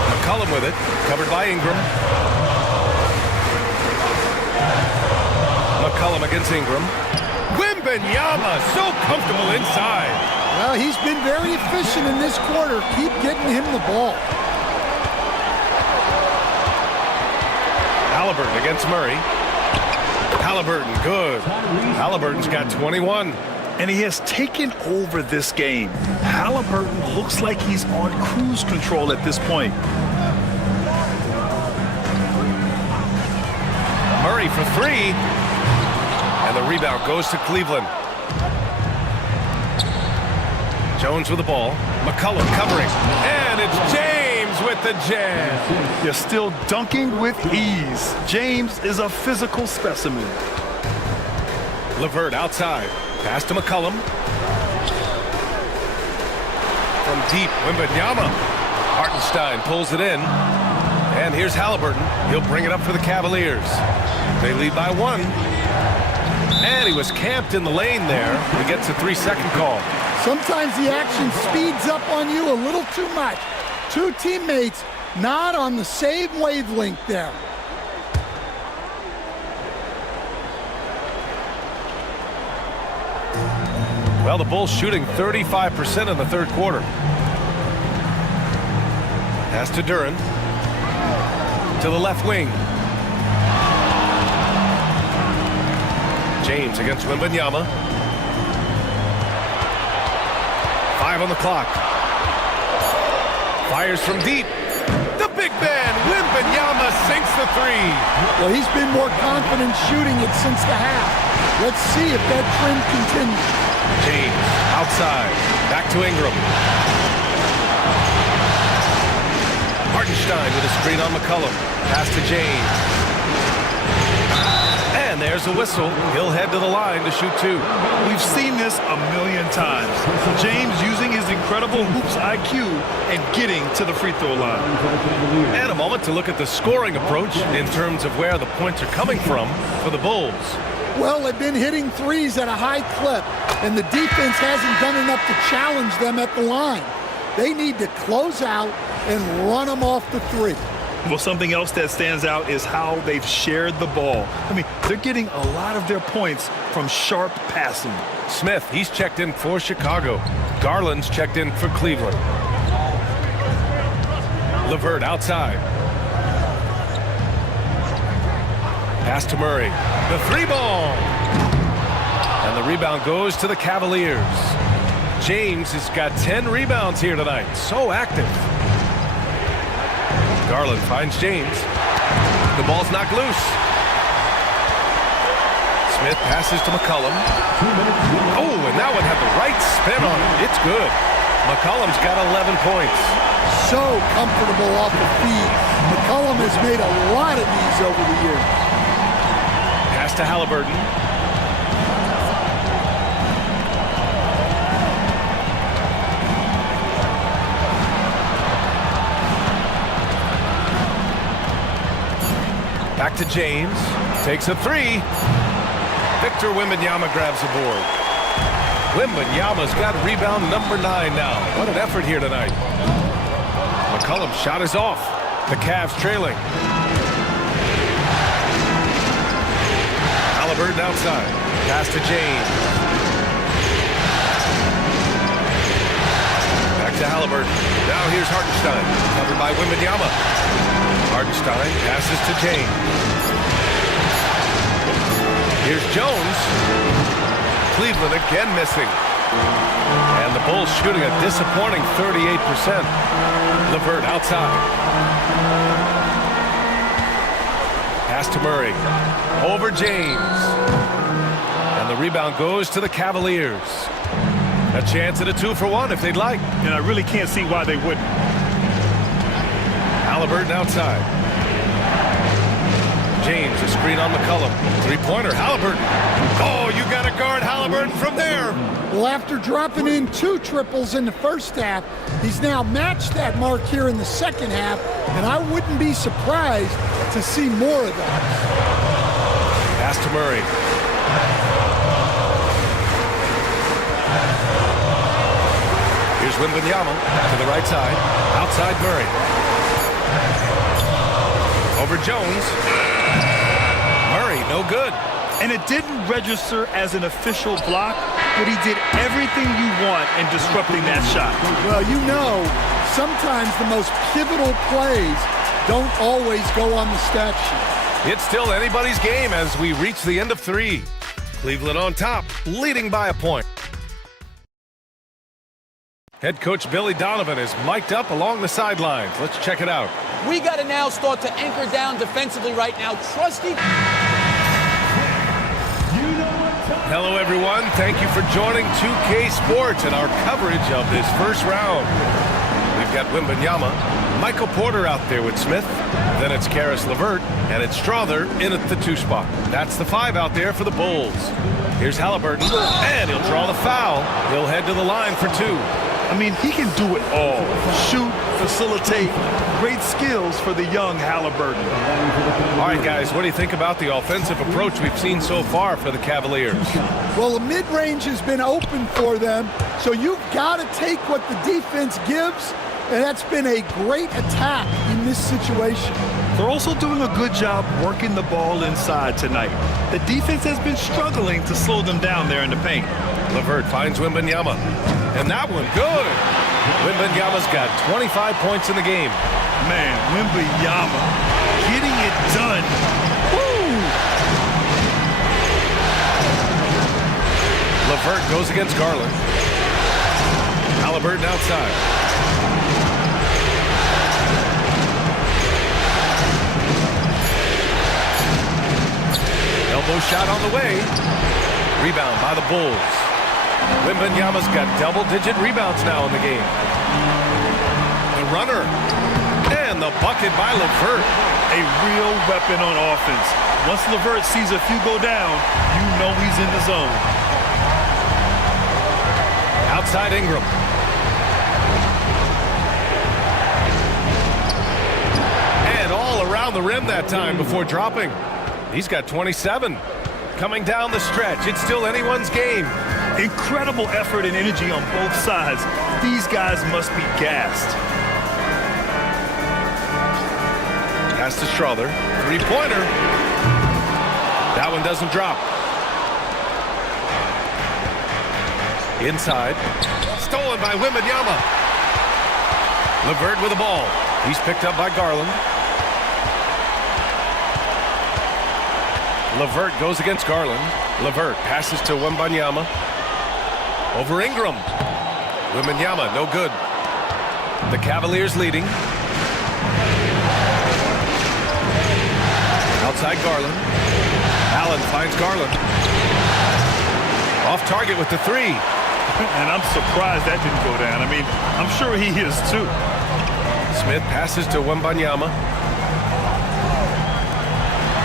McCollum with it, covered by Ingram. McCollum against Ingram. Wembanyama, so comfortable inside. Well, he's been very efficient in this quarter. Keep getting him the ball. Halliburton against Murray. Halliburton, good. Halliburton's got 21. And he has taken over this game. Halliburton looks like he's on cruise control at this point. Murray for 3. And the rebound goes to Cleveland. Jones with the ball. McCollum covering. And it's James with the jam. They're still dunking with ease. James is a physical specimen. LeVert outside. Pass to McCollum. From deep, Wembanyama. Hartenstein pulls it in. And here's Halliburton. He'll bring it up for the Cavaliers. They lead by 1. And he was camped in the lane there. He gets a 3-second call. Sometimes the action speeds up on you a little too much. 2 teammates not on the same wavelength there. Well, the Bulls shooting 35% in the third quarter. Pass to Duren. To the left wing. James against Wembanyama. 5 on the clock. Fires from deep. The big man, Wembanyama, sinks the three. Well, he's been more confident shooting it since the half. Let's see if that trend continues. James outside. Back to Ingram. Hartenstein with a screen on McCollum. Pass to James. And there's a whistle. He'll head to the line to shoot 2. We've seen this a million times. James using his incredible hoops IQ and getting to the free throw line. And a moment to look at the scoring approach in terms of where the points are coming from for the Bulls. Well, they've been hitting threes at a high clip, and the defense hasn't done enough to challenge them at the line. They need to close out and run them off the three. Well, something else that stands out is how they've shared the ball. I mean, they're getting a lot of their points from sharp passing. Smith, he's checked in for Chicago. Garland's checked in for Cleveland. LeVert outside. Pass to Murray. The 3-ball. And the rebound goes to the Cavaliers. James has got 10 rebounds here tonight. So active. Garland finds James. The ball's knocked loose. Smith passes to McCollum. Oh, and that one had the right spin on it. It's good. McCollum's got 11 points. So comfortable off the feed. McCollum has made a lot of these over the years. Pass to Halliburton. Back to James. Takes a 3. Victor Wembanyama grabs the board. Wembanyama's got rebound number 9 now. What an effort here tonight. McCollum's shot is off. The Cavs trailing. Halliburton outside. Pass to James. Back to Halliburton. Now here's Hartenstein. Covered by Wembanyama. Hartenstein passes to James. Here's Jones. Cleveland again missing. And the Bulls shooting a disappointing 38%. LeVert outside. Pass to Murray. Over James. And the rebound goes to the Cavaliers. A chance at a 2-for-1 if they'd like. And I really can't see why they wouldn't. Halliburton outside. James, a screen on McCollum. 3-pointer, Halliburton. Oh, you got to guard Halliburton from there. Well, after dropping in 2 triples in the first half, he's now matched that mark here in the second half, and I wouldn't be surprised to see more of that. Pass to Murray. Here's Wembanyama to the right side. Outside Murray. Over Jones. Murray, no good. And it didn't register as an official block, but he did everything you want in disrupting that shot. Well, you know, sometimes the most pivotal plays don't always go on the stat sheet. It's still anybody's game as we reach the end of 3. Cleveland on top, leading by a point. Head coach Billy Donovan is mic'd up along the sidelines. Let's check it out. We got to now start to anchor down defensively right now. Trusty. Hello, everyone. Thank you for joining 2K Sports and our coverage of this first round. We've got Wembanyama, Michael Porter out there with Smith. Then it's Karis LeVert, and it's Strother in at the 2 spot. That's the 5 out there for the Bulls. Here's Halliburton, and he'll draw the foul. He'll head to the line for 2. I mean, he can do it all. Shoot, facilitate. Great skills for the young Halliburton. All right, guys, what do you think about the offensive approach we've seen so far for the Cavaliers? Well, the mid-range has been open for them, so you've got to take what the defense gives, and that's been a great attack in this situation. They're also doing a good job working the ball inside tonight. The defense has been struggling to slow them down there in the paint. LeVert finds Wembanyama. And that one, good. Wembanyama's got 25 points in the game. Man, Wembanyama getting it done. Woo! LeVert goes against Garland. Halliburton outside. Elbow shot on the way. Rebound by the Bulls. Wembanyama's got double-digit rebounds now in the game. The runner. And the bucket by LeVert. A real weapon on offense. Once LeVert sees a few go down, you know he's in the zone. Outside Ingram. And all around the rim that time before dropping. He's got 27. Coming down the stretch. It's still anyone's game. Incredible effort and energy on both sides. These guys must be gassed. Pass to Strother. Three-pointer. That one doesn't drop. Inside. Stolen by Wembanyama. LeVert with the ball. He's picked up by Garland. LeVert goes against Garland. LeVert passes to Wembanyama. Over Ingram. Wembanyama, no good. The Cavaliers leading. Outside Garland. Allen finds Garland. Off target with the three. And I'm surprised that didn't go down. I mean, I'm sure he is too. Smith passes to Wembanyama.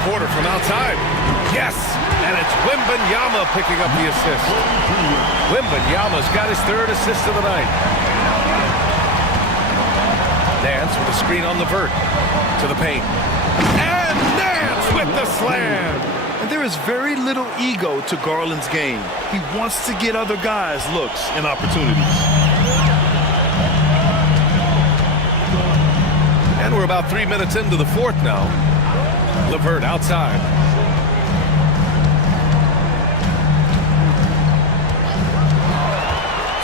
Porter from outside. Yes! And it's Wembanyama picking up the assist. Wembanyama's got his third assist of the night. Nance with a screen on LeVert. To the paint. And Nance with the slam! And there is very little ego to Garland's game. He wants to get other guys looks and opportunities. And we're about 3 minutes into the fourth now. LeVert outside.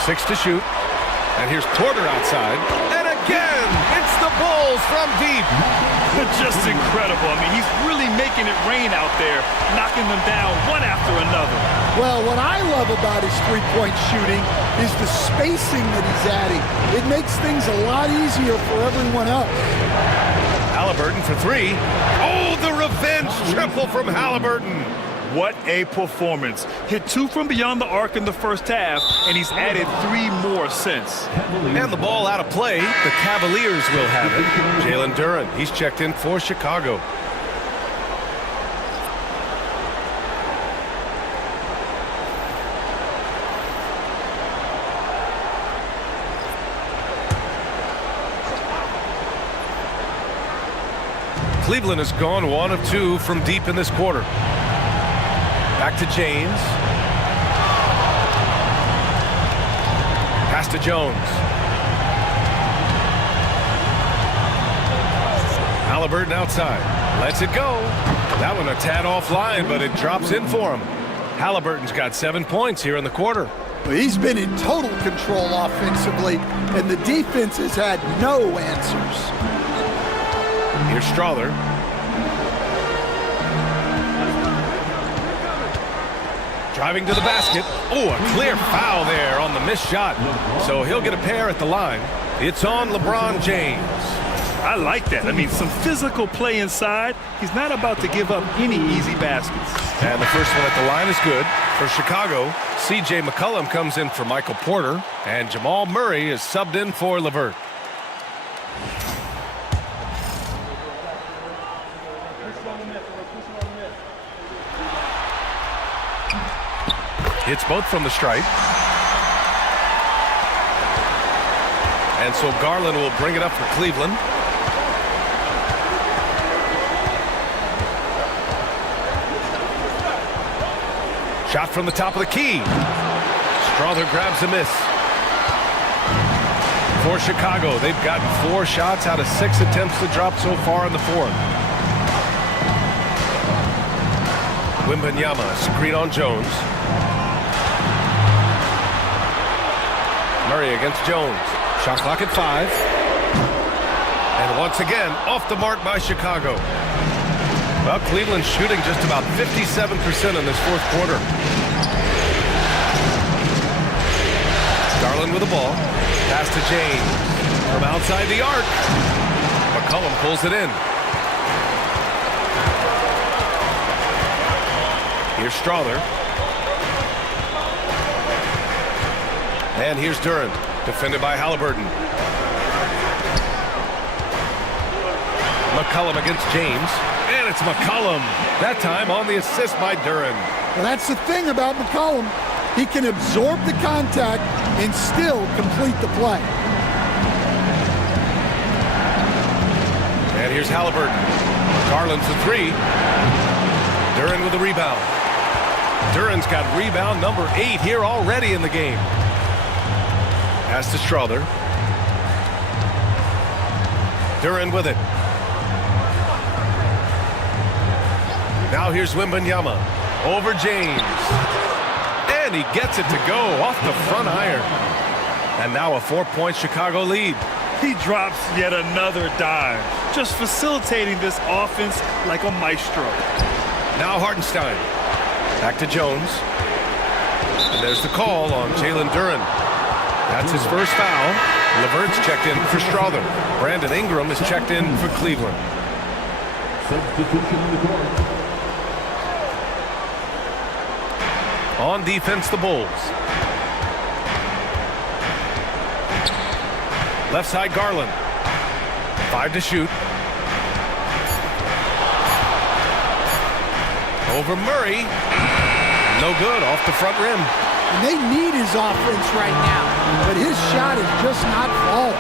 Six to shoot. And here's Porter outside. And again, it's the Bulls from deep. Just incredible. I mean, he's really making it rain out there, knocking them down one after another. Well, what I love about his three-point shooting is the spacing that he's adding. It makes things a lot easier for everyone else. Halliburton for three. Oh, the revenge triple from Halliburton. What a performance. Hit two from beyond the arc in the first half, and he's added three more since. And the ball out of play. The Cavaliers will have it. Jalen Duren, he's checked in for Chicago. Cleveland has gone 1 of 2 from deep in this quarter. Back to James. Pass to Jones. Halliburton outside. Lets it go. That one a tad offline, but it drops in for him. Halliburton's got 7 points here in the quarter. Well, he's been in total control offensively, and the defense has had no answers. Here's Strother. Driving to the basket. Oh, a clear foul there on the missed shot. So he'll get a pair at the line. It's on LeBron James. I like that. I mean, some physical play inside. He's not about to give up any easy baskets. And the first one at the line is good. For Chicago, C.J. McCollum comes in for Michael Porter. And Jamal Murray is subbed in for LeVert. Hits both from the stripe. And so Garland will bring it up for Cleveland. Shot from the top of the key. Strother grabs a miss. For Chicago, they've gotten 4 shots out of 6 attempts to drop so far in the fourth. Wembanyama, screen on Jones. Murray against Jones. Shot clock at 5. And once again, off the mark by Chicago. Well, Cleveland's shooting just about 57% in this fourth quarter. Garland with the ball. Pass to James. From outside the arc. McCollum pulls it in. Here's Strother. And here's Duren. Defended by Halliburton. McCollum against James. And it's McCollum. That time on the assist by Duren. Well, that's the thing about McCollum. He can absorb the contact and still complete the play. And here's Halliburton. Garland for 3. Duren with the rebound. Duren's got rebound number 8 here already in the game. Pass to Strother. Duren with it. Now here's Wembanyama. Over James. And he gets it to go off the front iron. And now a 4-point Chicago lead. He drops yet another dime, just facilitating this offense like a maestro. Now Hartenstein. Back to Jones. And there's the call on Jalen Duren. That's his first foul. LeVert's checked in for Strother. Brandon Ingram is checked in for Cleveland. Substitution on the court. On defense, the Bulls. Left side, Garland. 5 to shoot. Over Murray. No good, off the front rim. And they need his offense right now, but his shot is just not falling.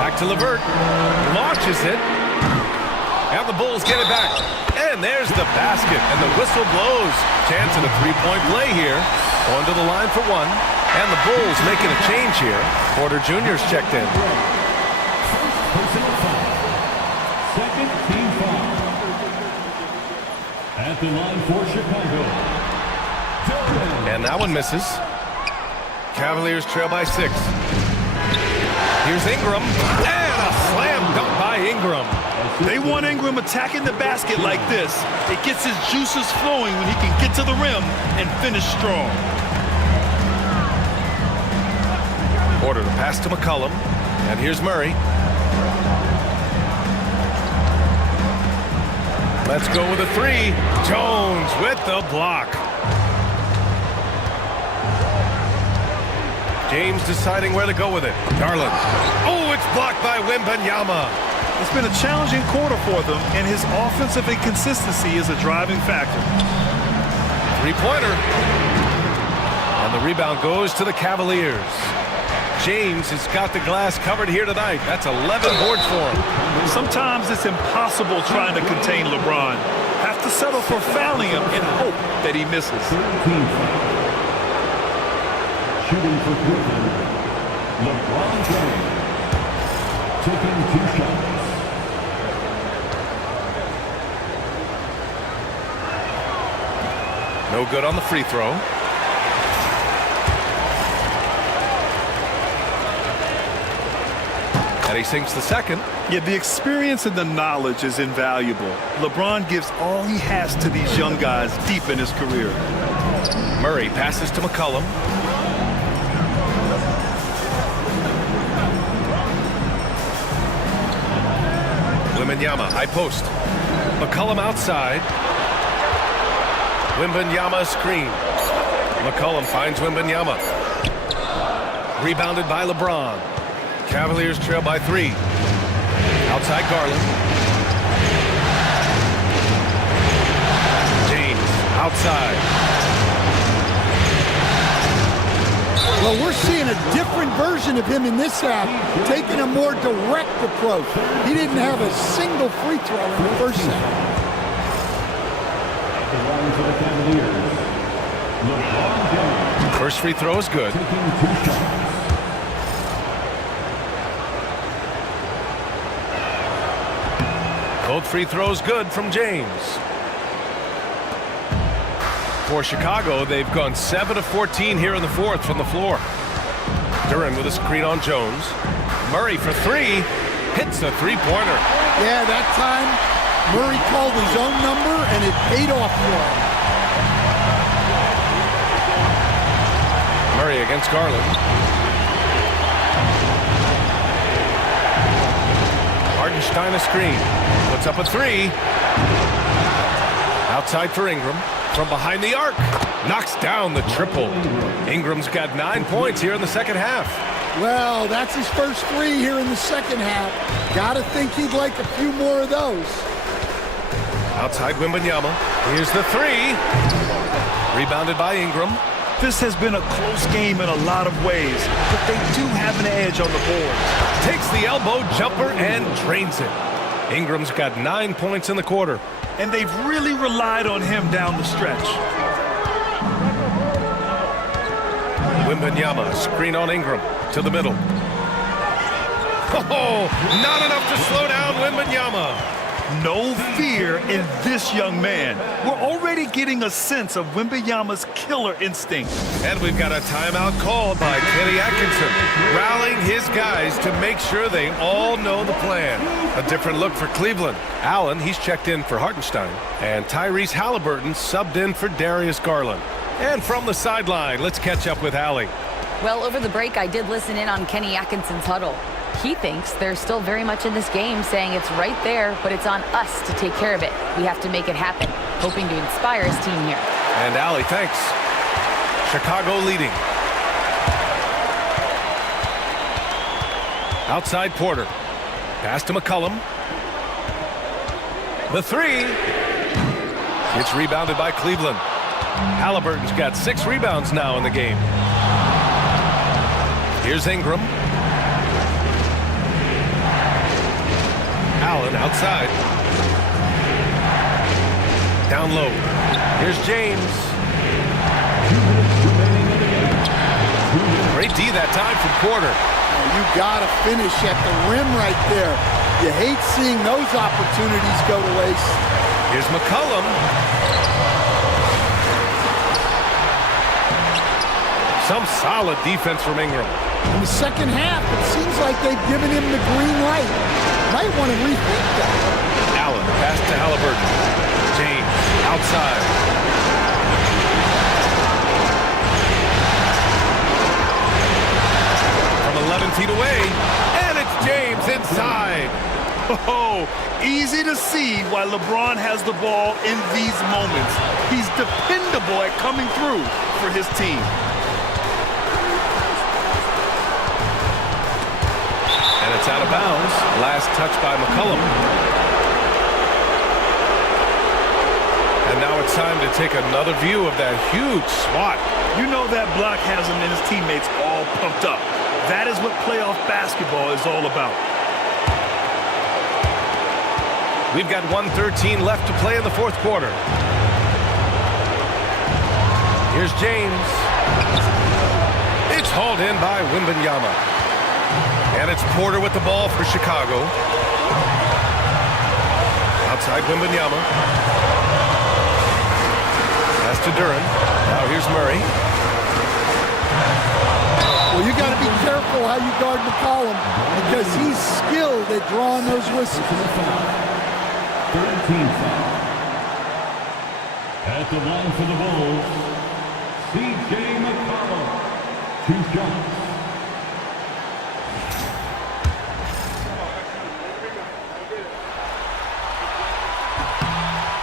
Back to LeVert. Launches it. And the Bulls get it back. And there's the basket, and the whistle blows. Chance at a 3-point play here. Going to the line for 1. And the Bulls making a change here. Porter Jr.'s checked in. Personal foul. Second team foul. At the line for Chicago. And that one misses. Cavaliers trail by 6. Here's Ingram. And a slam dunk by Ingram. They want Ingram attacking the basket like this. It gets his juices flowing when he can get to the rim and finish strong. Order the pass to McCollum. And here's Murray. Let's go with a 3. Jones with the block. James deciding where to go with it. Garland. Oh, it's blocked by Wembanyama. It's been a challenging quarter for them, and his offensive inconsistency is a driving factor. 3-pointer. And the rebound goes to the Cavaliers. James has got the glass covered here tonight. That's 11 boards for him. Sometimes it's impossible trying to contain LeBron. Have to settle for fouling him and hope that he misses. Shooting for Cleveland, LeBron James. Taking 2 shots. No good on the free throw. And he sinks the second. Yeah, the experience and the knowledge is invaluable. LeBron gives all he has to these young guys deep in his career. Murray passes to McCollum. Wembanyama, high post. McCollum outside. Wembanyama screen. McCollum finds Wembanyama. Rebounded by LeBron. Cavaliers trail by 3. Outside Garland. James outside. Well, we're seeing a different version of him in this half, taking a more direct approach. He didn't have a single free throw in the first half. At the line for the Cavaliers, LeBron James. First free throw is good. Taking 2 shots. Both free throws good from James. For Chicago, they've gone 7 of 14 here in the fourth from the floor. Duran with a screen on Jones. Murray for three. Hits a three-pointer. Yeah, that time Murray called his own number, and it paid off for him. Murray against Garland. Hartenstein a screen. Puts up a three. Outside for Ingram. From behind the arc. Knocks down the triple. Ingram's got 9 points here in the second half. Well, that's his first three here in the second half. Gotta think he'd like a few more of those. Outside Wembanyama. Here's the three. Rebounded by Ingram. This has been a close game in a lot of ways, but they do have an edge on the board. Takes the elbow jumper and drains it. Ingram's got 9 points in the quarter. And they've really relied on him down the stretch. Wembanyama, screen on Ingram, to the middle. Oh, not enough to slow down Wembanyama. No fear in this young man. We're already getting a sense of Wembanyama's killer instinct. And we've got a timeout called by Kenny Atkinson, rallying his guys to make sure they all know the plan. A different look for Cleveland. Allen, he's checked in for Hartenstein. And Tyrese Halliburton subbed in for Darius Garland. And from the sideline, let's catch up with Allie. Well, over the break, I did listen in on Kenny Atkinson's huddle. He thinks they're still very much in this game, saying it's right there, but it's on us to take care of it. We have to make it happen, hoping to inspire his team here. And Allie, thanks. Chicago leading. Outside Porter. Pass to McCollum. The three. It's rebounded by Cleveland. Halliburton's got 6 rebounds now in the game. Here's Ingram. Allen outside. Down low. Here's James. Great D that time from Porter. You got to finish at the rim right there. You hate seeing those opportunities go to waste. Here's McCollum. Some solid defense from Ingram. In the second half, it seems like they've given him the green light. Might want to rethink that. Allen, pass to Halliburton. James, outside. From 11 feet away, and it's James inside. Oh, easy to see why LeBron has the ball in these moments. He's dependable at coming through for his team. And it's out of bounds. Last touch by McCollum. And now it's time to take another view of that huge swat. You know that block has him and his teammates all pumped up. That is what playoff basketball is all about. We've got 1:13 left to play in the fourth quarter. Here's James. It's hauled in by Wembanyama. And it's Porter with the ball for Chicago. Outside Wembanyama. Pass to Duran. Now here's Murray. Well, you got to be careful how you guard McCollum because he's skilled at drawing those whistles. 13 foul. At the line for the Bulls, C.J. McCollum. 2 shots.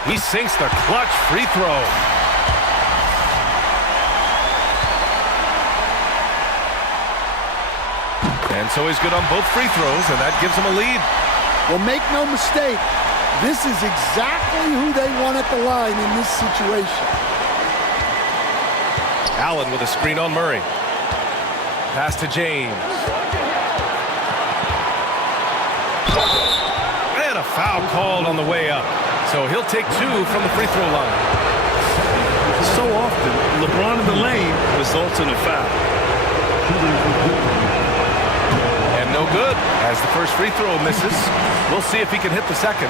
He sinks the clutch free throw. And so he's good on both free throws, and that gives him a lead. Well, make no mistake, this is exactly who they want at the line in this situation. Allen with a screen on Murray. Pass to James. And a foul called on the way up. So he'll take 2 from the free throw line. So often, LeBron in the lane results in a foul. And no good as the first free throw misses. We'll see if he can hit the second.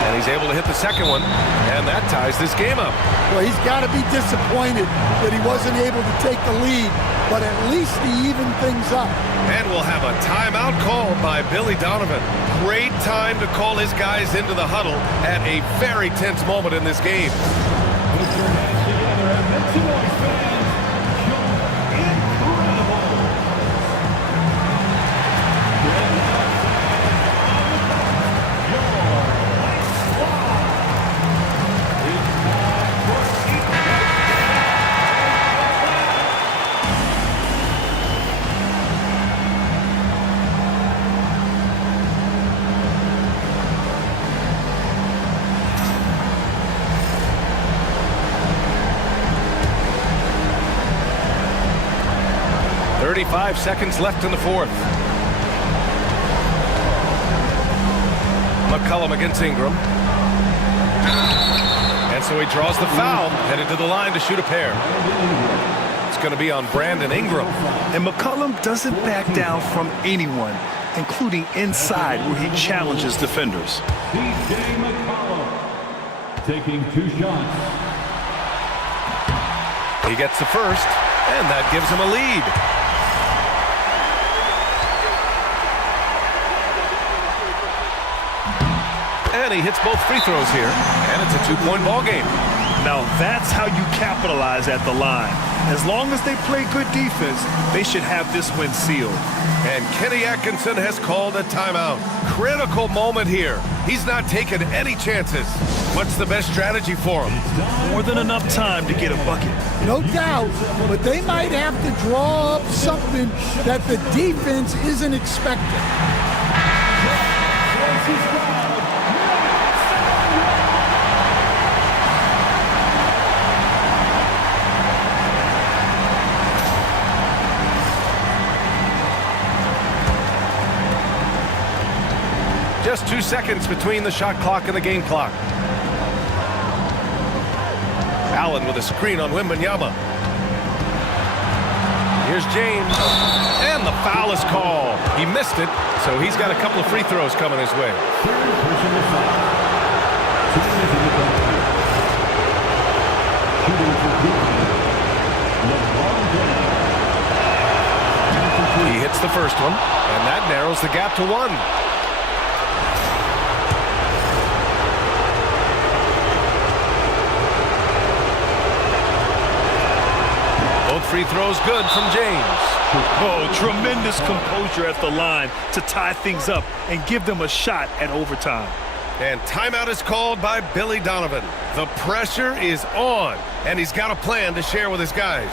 And He's able to hit the second one, and that ties this game up. Well, he's got to be disappointed that he wasn't able to take the lead, but at least he evened things up. And we'll have a timeout called by Billy Donovan. Great time to call his guys into the huddle at a very tense moment in this game. Put your hands together and make some noise, fans. You're incredible. Five seconds left in the fourth. McCollum against Ingram. And so he draws the foul, headed to the line to shoot a pair. It's going to be on Brandon Ingram. And McCollum doesn't back down from anyone, including inside where he challenges defenders. DJ McCollum taking 2 shots. He gets the first, and that gives him a lead. And he hits both free throws here, and it's a 2-point ball game. Now that's how you capitalize at the line. As long as they play good defense, they should have this win sealed. And Kenny Atkinson has called a timeout. Critical moment here. He's not taking any chances. What's the best strategy for him? More than enough time to get a bucket. No doubt, but they might have to draw up something that the defense isn't expecting. Just 2 seconds between the shot clock and the game clock. Allen with a screen on Wembanyama. Here's James. And the foul is called. He missed it, so he's got a couple of free throws coming his way. He hits the first one, and that narrows the gap to 1. Both free throws good from James. Oh, tremendous composure at the line to tie things up and give them a shot at overtime. And timeout is called by Billy Donovan. The pressure is on, and he's got a plan to share with his guys.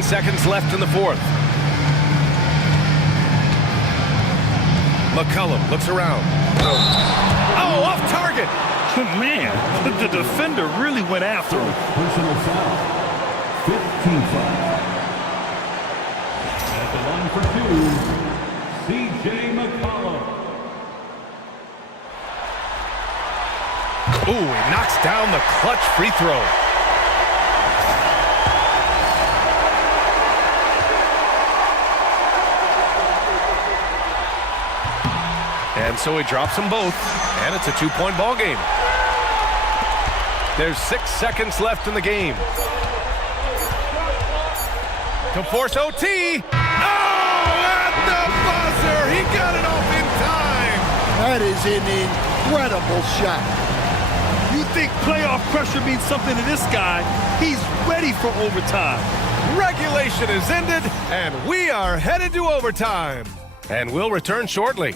Seconds left in the fourth. McCollum looks around. Oh, off target. Man, the defender really went after him. Personal foul. 15 foul. At the line for 2, CJ McCollum. Ooh, he knocks down the clutch free throw. And so he drops them both, and it's a 2-point ball game. There's 6 seconds left in the game. To force OT. Oh, at the buzzer! He got it off in time. That is an incredible shot. You think playoff pressure means something to this guy? He's ready for overtime. Regulation is ended, and we are headed to overtime. And we'll return shortly.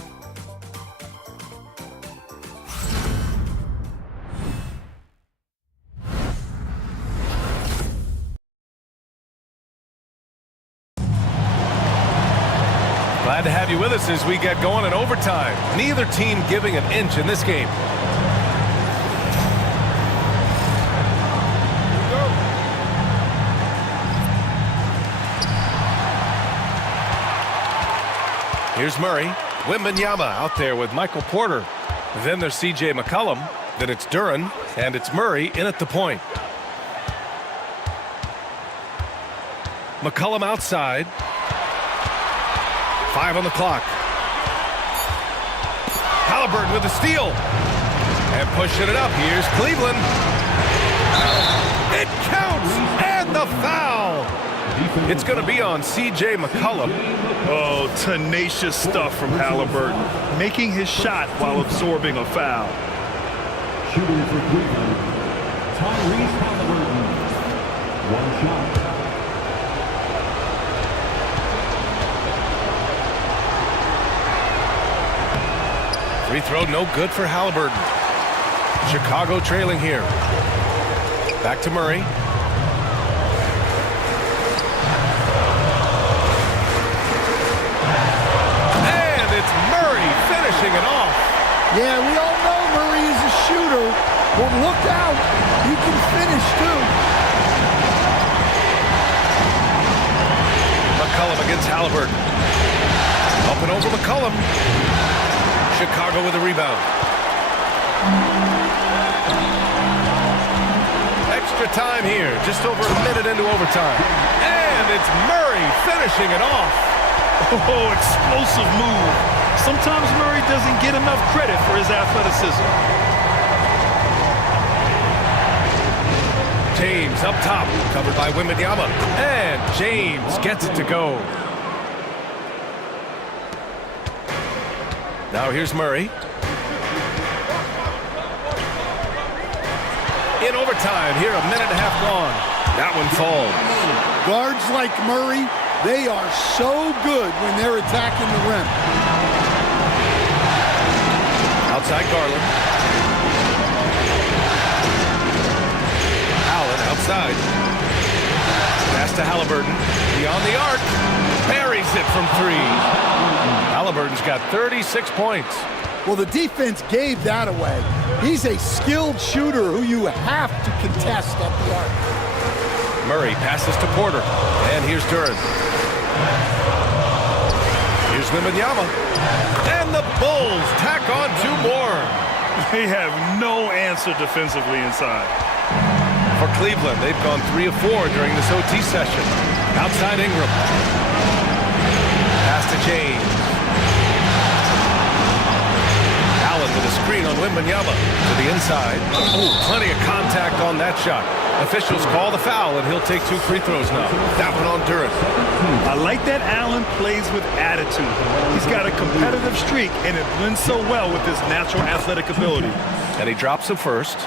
Glad to have you with us as we get going in overtime. Neither team giving an inch in this game. Here's Murray. Wembanyama out there with Michael Porter. Then there's C.J. McCollum. Then it's Duren, and it's Murray in at the point. McCollum outside. 5 on the clock. Halliburton with the steal. And pushing it up. Here's Cleveland. It counts! And the foul! It's going to be on C.J. McCollum. Oh, tenacious stuff from Halliburton. Making his shot while absorbing a foul. Shooting for Cleveland, Tyrese Halliburton. One shot. Free throw no good for Halliburton. Chicago trailing here. Back to Murray. And it's Murray finishing it off. Yeah, we all know Murray is a shooter, but look out, he can finish too. McCollum against Halliburton. Up and over McCollum. Chicago with a rebound. Extra time here, just over a minute into overtime. And it's Murray finishing it off. Oh, explosive move. Sometimes Murray doesn't get enough credit for his athleticism. James up top, covered by Wembanyama. And James gets it to go. Now here's Murray. In overtime, here a minute and a half gone. That one falls. Guards like Murray, they are so good when they're attacking the rim. Outside Garland. Allen outside. Pass to Halliburton. Beyond the arc. Buries it from 3. Halliburton's got 36 points. Well, the defense gave that away. He's a skilled shooter who you have to contest at the arc. Murray passes to Porter. And here's Duren. Here's Wembanyama. And the Bulls tack on 2 more. They have no answer defensively inside. For Cleveland, they've gone 3 of 4 during this OT session. Outside Ingram. Pass to James. Allen with a screen on Wembanyama to the inside. Oh, plenty of contact on that shot. Officials call the foul, and he'll take 2 free throws now. That one on Duren. I like that Allen plays with attitude. He's got a competitive streak, and it blends so well with his natural athletic ability. And he drops it first.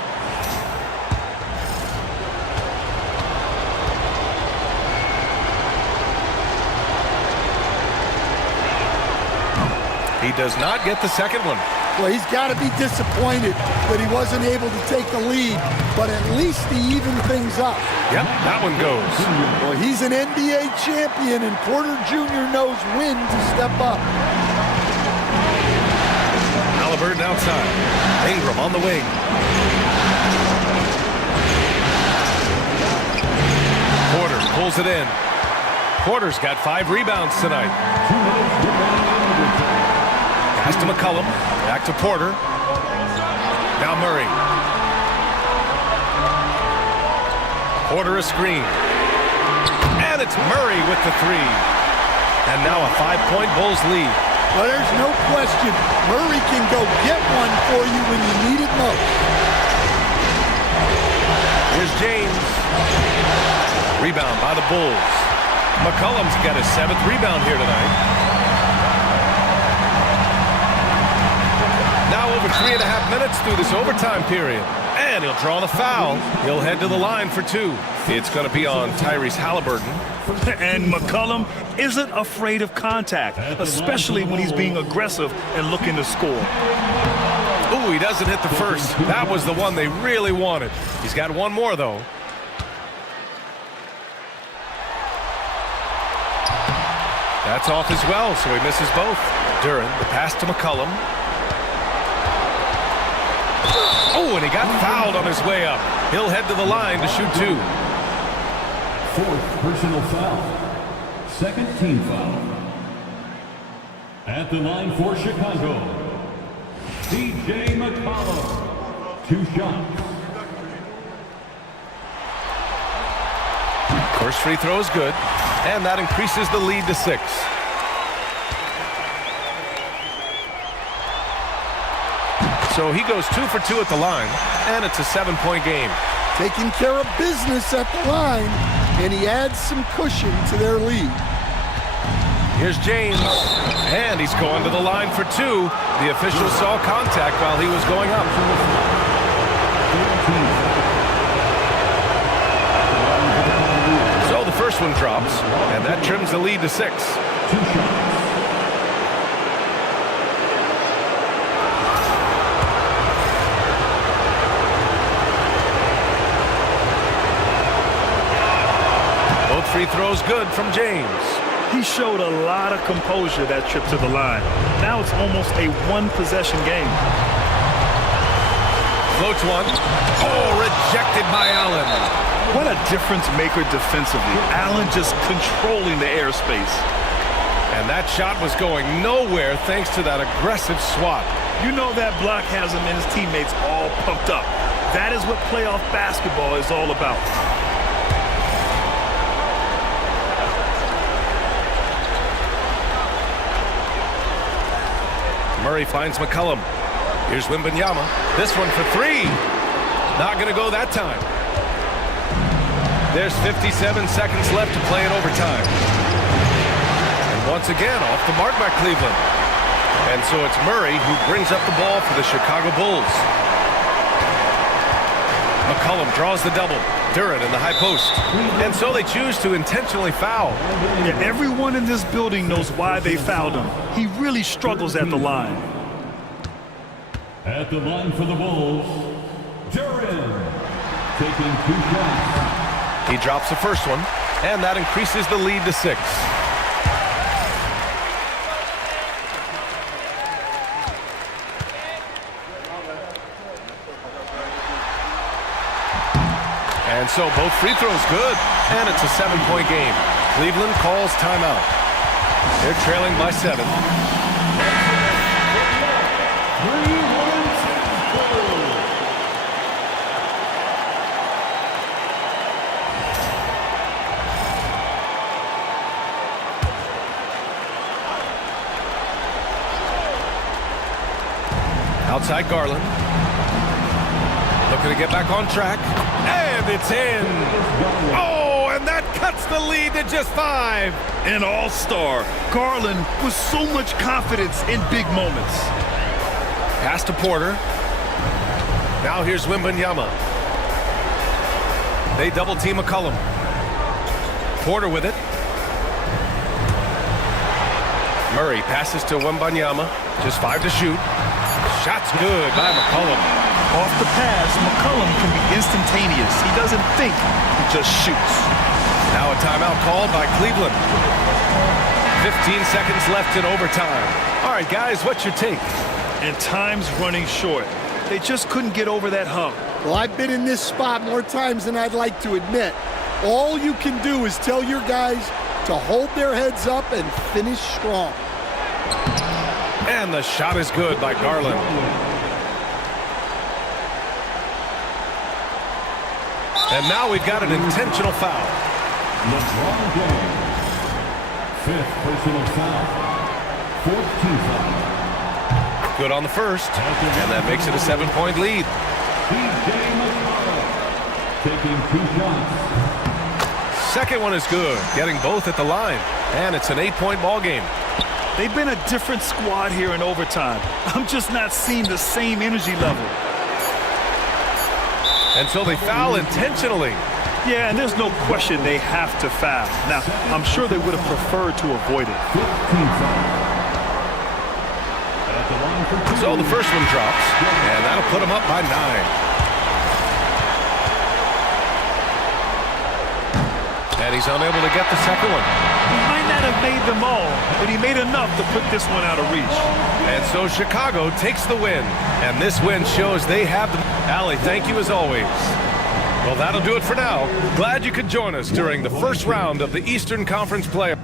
He does not get the second one. Well, he's got to be disappointed that he wasn't able to take the lead, but at least he evened things up. Yep, that one goes. Well, he's an NBA champion, and Porter Jr. knows when to step up. Halliburton outside. Ingram on the wing. Porter pulls it in. Porter's got 5 rebounds tonight. Pass to McCollum. Back to Porter. Now Murray. Porter a screen. And it's Murray with the 3. And now a 5-point Bulls lead. Well, there's no question. Murray can go get one for you when you need it most. Here's James. Rebound by the Bulls. McCollum's got his 7th rebound here tonight. Now over 3.5 minutes through this overtime period. And he'll draw the foul. He'll head to the line for 2. It's going to be on Tyrese Halliburton. And McCollum isn't afraid of contact, especially when he's being aggressive and looking to score. Ooh, he doesn't hit the first. That was the one they really wanted. He's got one more, though. That's off as well, so he misses both. Duran, the pass to McCollum. Oh, and he got fouled on his way up. He'll head to the line to shoot 2. 4th personal foul. 2nd team foul. At the line for Chicago, DJ McCollum. 2 shots. First free throw is good, and that increases the lead to 6. So he goes 2 for 2 at the line, and it's a 7-point game. Taking care of business at the line, and he adds some cushion to their lead. Here's James, and he's going to the line for 2. The official saw contact while he was going up. So the first one drops, and that trims the lead to 6. 2 shots. Both free throws good from James. He showed a lot of composure that trip to the line. Now it's almost a one-possession game. Floats one. Oh, rejected by Allen. What a difference maker defensively. Allen just controlling the airspace. And that shot was going nowhere thanks to that aggressive swat. You know that block has him and his teammates all pumped up. That is what playoff basketball is all about. Murray finds McCollum. Here's Wembanyama. This one for 3. Not going to go that time. There's 57 seconds left to play in overtime. And once again, off the mark by Cleveland. And so it's Murray who brings up the ball for the Chicago Bulls. McCollum draws the double. Duran in the high post. And so they choose to intentionally foul. Yeah, everyone in this building knows why they fouled him. He really struggles at the line. At the line for the Bulls, Duran taking 2 shots. He drops the first one, and that increases the lead to 6. And so both free throws good, and it's a 7-point game. Cleveland calls timeout. They're trailing by 7. Outside Garland. Looking to get back on track. And it's in. Oh, and that cuts the lead to just 5. An all-star. Garland with so much confidence in big moments. Pass to Porter. Now here's Wembanyama. They double-team McCollum. Porter with it. Murray passes to Wembanyama. Just 5 to shoot. Shot's good by McCollum. Off the pass, McCollum can be instantaneous. He doesn't think, he just shoots. Now a timeout called by Cleveland. 15 seconds left in overtime. All right, guys, what's your take? And time's running short. They just couldn't get over that hump. Well, I've been in this spot more times than I'd like to admit. All you can do is tell your guys to hold their heads up and finish strong. And the shot is good by Garland. And now we've got an intentional foul. LeBron James. 5th personal foul. 4th team foul. Good on the first. And that makes it a 7-point lead. DJ McCollum taking 2 shots. Second one is good. Getting both at the line. And it's an 8-point ball game. They've been a different squad here in overtime. I'm just not seeing the same energy level. And so they foul intentionally. Yeah, and there's no question they have to foul. Now, I'm sure they would have preferred to avoid it. So the first one drops, and that'll put them up by 9. And he's unable to get the second one. He might not not have made them all, but he made enough to put this one out of reach. And so Chicago takes the win. And this win shows they have the... Allie, thank you as always. Well, that'll do it for now. Glad you could join us during the first round of the Eastern Conference Playoffs.